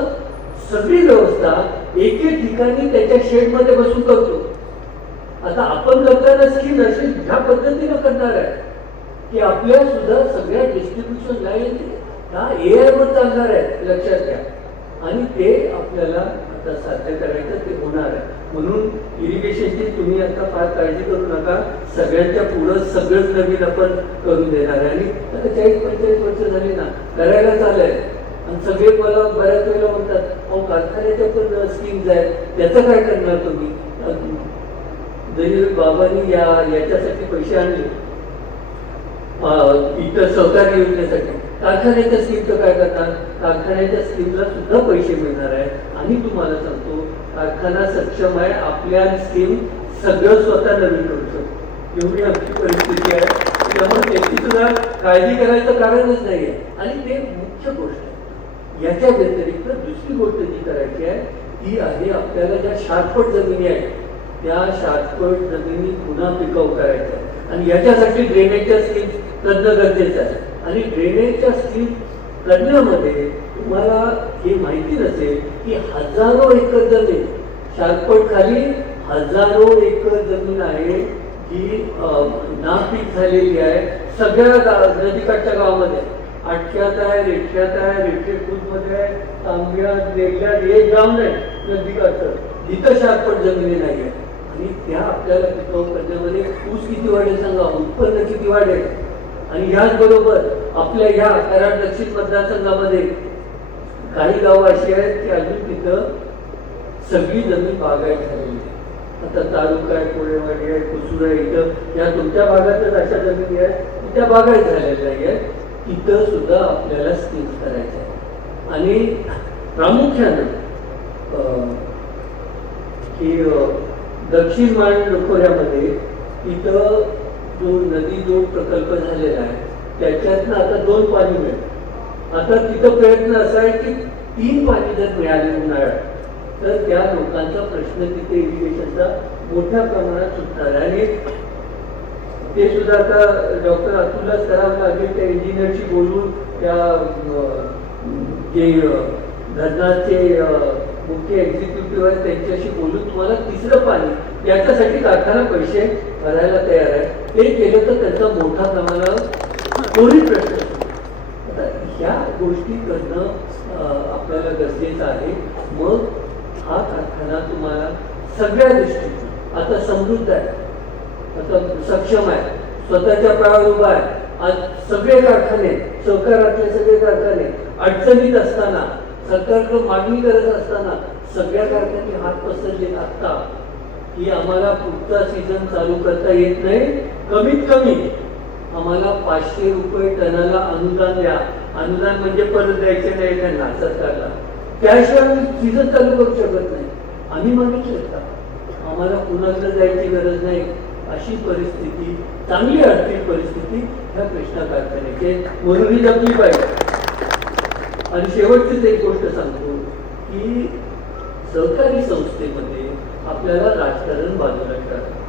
सगळी व्यवस्था एक ठिकाणी त्याच्या शेडमध्ये बसून करतो. आता आपण करताना स्कीम अशी ह्या पद्धतीनं करणार आहे की आपल्या सुद्धा सगळ्या डिस्ट्रीब्युशन लाईन ह्या AI वर चालणार आहे, लक्षात घ्या. आणि ते आपल्याला आता साध्य करायचं ते होणार आहे. म्हणून इरिगेशनची तुम्ही आता फार काळजी करू नका. सगळ्यांच्या पुढं सगळंच नवीन आपण करून देणार आहे. आणि आता 40-45 वर्ष झाली ना, करायला चाललंय. आणि सगळे मला बऱ्याच वेळेला म्हणतात, अहो कारखान्याच्या पण स्कीम्स आहेत, त्याचं काय करणार तुम्ही? जरी बाबांनी याच्यासाठी पैसे आणले इतर सहकारी योजनेसाठी, कारखान्याच्या स्कीमचं काय करणार? कारखान्याच्या स्कीमला सुद्धा पैसे मिळणार आहे. आणि तुम्हाला सांगतो, कारखाना सक्षम आहे, आपल्या स्कीम सगळं स्वतः नवीन करू शकतो. एवढी आमची परिस्थिती आहे. त्यामुळे त्याची सुद्धा काळजी करायचं कारणच नाहीये. आणि ते मुख्य गोष्ट आहे. याच्या व्यतिरिक्त दुसरी गोष्ट जी करायची आहे ती आहे आपल्याला ज्या शाश्वत जमिनी आहेत त्या शाश्वत जमिनी पुन्हा पिकाऊ करायच्या आहेत. आणि याच्यासाठी ड्रेनेजच्या स्कीम्स करणं गरजेचं आहे. आणि ड्रेनेजच्या स्कीम्स करण्यामध्ये तुम्हाला हे माहिती नसेल की हजारो एकर जमीन शाश्वत खाली हजारो एकर जमीन आहे जी नापीक झालेली आहे. सगळ्या नदीकाठच्या गावामध्ये आटक्यात आहे, रेठ्यात आहे, रेठेखुर्दमध्ये आहे, तांब्यात, वेगळ्यात एक गाव नाही नदीकाठचं जिथं शाश्वत जमिनी नाही आहे. आणि त्या आपल्याला पिकाऊ करण्यामध्ये ऊस किती वाढेल सांगा, उत्पन्न किती वाढेल. आणि याचबरोबर आपल्या ह्या कराड दक्षिण मतदारसंघामध्ये काही गावं अशी आहेत की अजून तिथं सगळी जमीन बागायत झालेली आहे. आता तालुका आहे, कोळेवाडी आहे, कुसूर आहे, इथं या तुमच्या भागातच अशा जमिनी आहेत त्या बागायत झालेल्या नाही आहेत. तिथं सुद्धा आपल्याला स्कीम्स करायच्या आहे. आणि प्रामुख्याने की दक्षिण मान खोऱ्यामध्ये इथं जो नदी जोड प्रकल्प झालेला आहे त्याच्यातनं आता 2 पाणी मिळेल. आता तिथं प्रयत्न असा आहे की 3 पाणी जर मिळाले उन्हाळ्यात तर त्या लोकांचा प्रश्न तिथे इरिगेशनचा मोठ्या प्रमाणात सुटणार आहे. आणि ते सुद्धा आता डॉक्टर अतुललाच करावं लागेल त्या इंजिनियरशी बोलून त्या जे धरणाचे मुख्य एक्झिक्युटिव्ह आहेत त्यांच्याशी बोलून तुम्हाला 3रं पाणी याच्यासाठी कारखाना पैसे भरायला तयार आहे. ते केलं तर त्यांचा मोठा प्रमाणावर त्वरित प्रश्न. आता ह्या गोष्टी करणं आपल्याला गरजेचं आहे. मग हा कारखाना तुम्हाला सगळ्या दृष्टीने आता समृद्ध आहे, आता सक्षम आहे, स्वतःच्या पायावर उभा आहे. आज सगळे कारखाने सहकारातले सगळे कारखाने अडचणीत असताना सरकारकडे मागणी करत असताना सगळ्या कारखान्यांनी हात पसरले आता की आम्हाला पुढचा सीझन चालू करता येत नाही, कमीत कमी आम्हाला 500 रुपये टनाला अनुदान द्या. अनुदान म्हणजे परत द्यायचे नाही त्यांना सरकारला, त्याशिवाय आम्ही सीझन चालू करू शकत नाही. आम्ही मागितलं का आम्हाला कुणाकडे जायची गरज नाही. अशी परिस्थिती, चांगली आर्थिक परिस्थिती ह्या कृष्णा कारखान्याची म्हणून जपली पाहिजे. आणि शेवटचीच एक गोष्ट सांगतो की सहकारी संस्थेमध्ये आपल्याला राजकारण बाजूला ठेवायचं.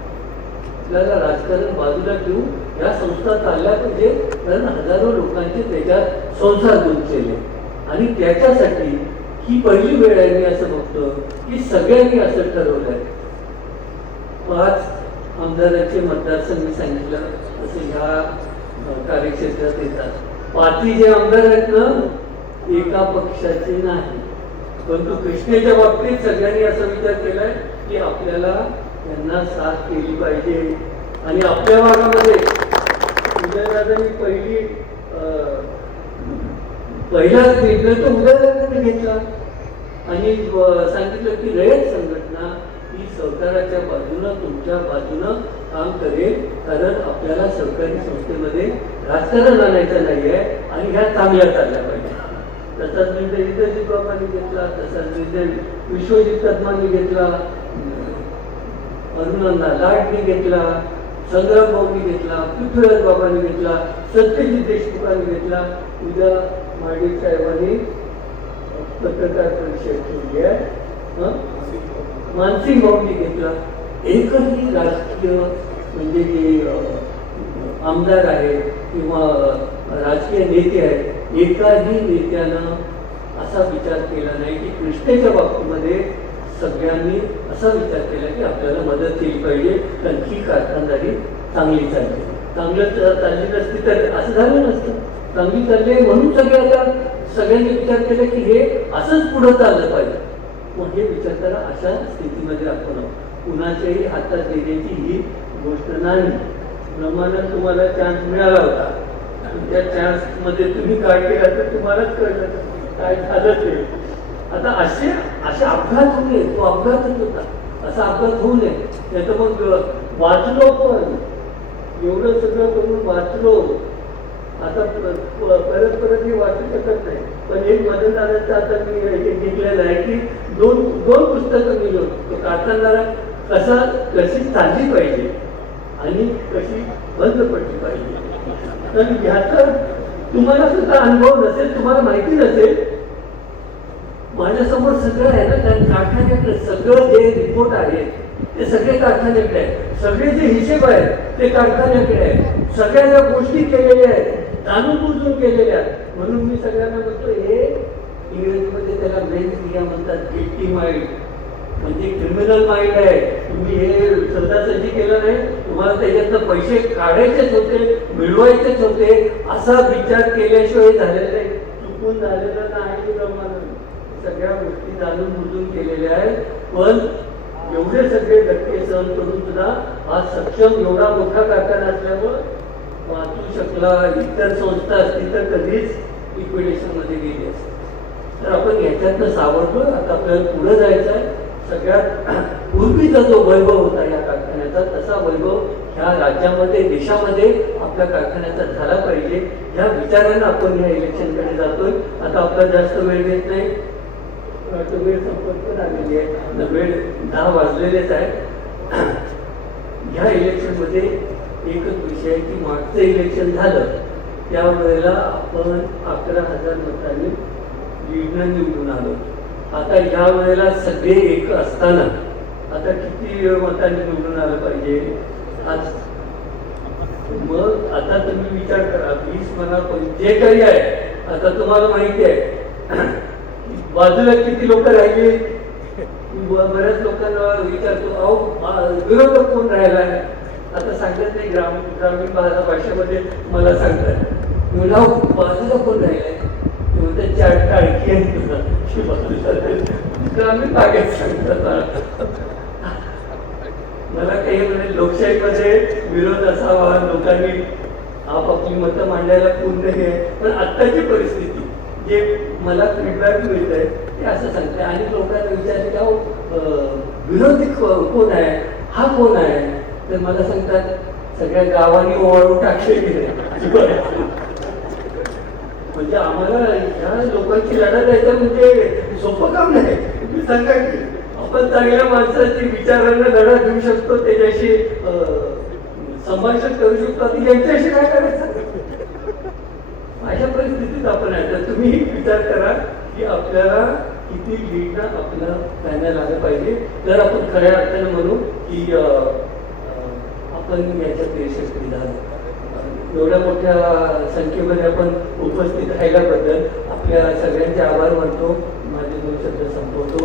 आपल्याला राजकारण बाजूला ठेवून या संस्था चालल्या पाहिजे, कारण हजारो लोकांचे त्याच्यात संसार गुंतलेले. आणि त्याच्यासाठी ही पहिली वेळ आहे मी असं बघतो की सगळ्यांनी असं ठरवलंय. 5 आमदाराचे मतदारसंघ मी सांगितलं तसे ह्या कार्यक्षेत्रात येतात. 5ही जे आमदार आहेत ना एका पक्षाचे नाही, परंतु कृष्णेच्या बाबतीत सगळ्यांनी असा विचार केलाय की आपल्याला त्यांना साथ केली पाहिजे. आणि आपल्या भागामध्ये उदयदादांनी पहिलाच निर्णय तो उदयदादांनी घेतला आणि सांगितलं की रयत संघटना ही सहकाराच्या बाजूनं तुमच्या बाजूनं काम करेल, कारण आपल्याला सहकारी संस्थेमध्ये राजकारण आणायचं नाहीये आणि ह्या चांगल्या चालल्या पाहिजे. तसाच निर्णय इंद्रजित बाबांनी घेतला, तसाच निर्णय विश्वजित कदमांनी घेतला, अरुणांना लाडनी घेतला, संग्राम भाऊंनी घेतला, पृथ्वीराज बाबांनी घेतला, सत्यजित देशमुखांनी घेतला. उद्या माडिक साहेबांनी पत्रकार परिषद ठेवली आहे, मानसिंग भाऊंनी घेतला. एकही राजकीय म्हणजे जे आमदार आहेत किंवा राजकीय नेते आहेत एकाही नेत्यानं असा विचार केला नाही की कृष्णेच्या बाबतीमध्ये सगळ्यांनी असा विचार केला की आपल्याला मदत केली पाहिजे, कारण ही कारखानदारी चांगली चालली. चांगलं चालली नसती तर असं झालं नसतं. चांगली चालली म्हणून सगळ्यांनी विचार केला की हे असंच पुढं चाललं पाहिजे. मग हे विचार करा, अशा स्थितीमध्ये आपण कुणाच्याही हातात देण्याची ही गोष्ट नाही. प्रमाणात तुम्हाला चान्स मिळाला होता, त्या चान्स मध्ये तुम्ही काय केला तर तुम्हालाच कळलं काय झालं ते. आता असे अपघात होऊ नये, तो अपघातच होता, असा अपघात होऊ नये. नाही तर मग वाचलो, पण एवढं सगळं करून वाचलो, आता परत मी वाचू शकत नाही. पण एक मदतदाराचं आता मी घेतलेलं आहे की दोन पुस्तकं मी लिहितो. तो कारखानदार कशी चालली पाहिजे आणि कशी बंद पडली पाहिजे तर ह्याचा तुम्हाला सुद्धा अनुभव नसेल, तुम्हाला माहिती नसेल. माझ्यासमोर सगळं आहे ना, त्या कारखान्याकडे सगळं जे रिपोर्ट आहेत ते सगळे कारखान्याकडे आहेत, सगळे जे हिशेब आहेत ते कारखान्याकडे आहेत, सगळ्या ज्या गोष्टी केलेल्या आहेत जाणून बुजून केलेल्या आहेत. म्हणून मी सगळ्यांना म्हणतो, हे इंग्रजीमध्ये त्याला ब्रेन क्रिया म्हणतात, गिल्टी माइंड म्हणजे क्रिमिनल माइंड आहे. तुम्ही हे सहजासहजी केलं नाही, तुम्हाला त्याच्यातनं पैसे काढायचेच होते, मिळवायचेच होते, असा विचार केल्याशिवाय झालेलं नाही, चुकून झालेलं नाही. प्रमाणे सगळ्या गोष्टी जाणून बुजून केलेल्या आहेत. पण एवढे सगळे धक्के सहन करून सुद्धा आज सक्षम एवढा मोठा कारखाना असल्यामुळं वाचू शकला. इतर संस्था असतील तर कधीच लिक्विडेशन मध्ये गेली असते. तर आपण याच्यातनं सावरलो. आता आपल्याला पुढे जायचं आहे. सगळ्यात पूर्वीचा जो वैभव होता या कारखान्याचा, तसा वैभव ह्या राज्यामध्ये देशामध्ये आपल्या कारखान्याचा झाला पाहिजे. ह्या विचारानं आपण ह्या इलेक्शनकडे जातोय. आता आपला जास्त वेळ घेत नाही, वेळ संपत पण आलेली आहे, वेळ 10 वाजलेलेच आहे. ह्या इलेक्शनमध्ये एकच विषय आहे की मागचं इलेक्शन झालं त्यावेळेला आपण 11,000 मतांनी लीडनं निवडून आलो. आता ह्या वेळेला सगळे एक असताना आता किती मतांनी निवडून आलं पाहिजे आज? मग आता तुम्ही विचार करा, 20 म्हणा, जे काही आहे. आता तुम्हाला माहिती आहे बाजूला किती लोक राहिले. बऱ्याच लोकांना विचारतो, अहो विरोधक कोण राहिला आहे? आता सांगत नाही, ग्रामीण भाषेमध्ये मला सांगतात, बाजूला कोण राहिलाय? म्हणतात 4 टाळकी आहे तुझा, ग्रामीण भागात सांगतात. मला काही म्हणे लोकशाहीमध्ये विरोध असावा, लोकांनी आपापली मतं मांडायला पूर्ण हे. पण आत्ताची परिस्थिती जे मला फीडबॅक मिळत आहे ते असं सांगते. आणि लोकांना विचारले की अहो विरोधी कोण आहे, हा कोण आहे? तर मला सांगतात सगळ्या गावांनी ओवाळून टाकले गेले. म्हणजे आम्हाला ह्या लोकांची लढा द्यायचं म्हणजे सोपं काम नाही. तुम्ही सांगा की आपण चांगल्या माणसाची विचारांना लढा देऊ शकतो, त्याच्याशी संभाषण करू शकतो, आता यांच्याशी काय करायचं? अशा परिस्थितीत आपण आहे. तर तुम्ही विचार करा की आपल्याला किती लीडनं आपलं पॅनल आलं पाहिजे, तर आपण खऱ्या अर्थाने म्हणू की आपण याच्यात यशस्वी झालो. एवढ्या मोठ्या संख्येमध्ये आपण उपस्थित राहिल्याबद्दल आपल्या सगळ्यांचे आभार मानतो. माझे 2 शब्द संपवतो.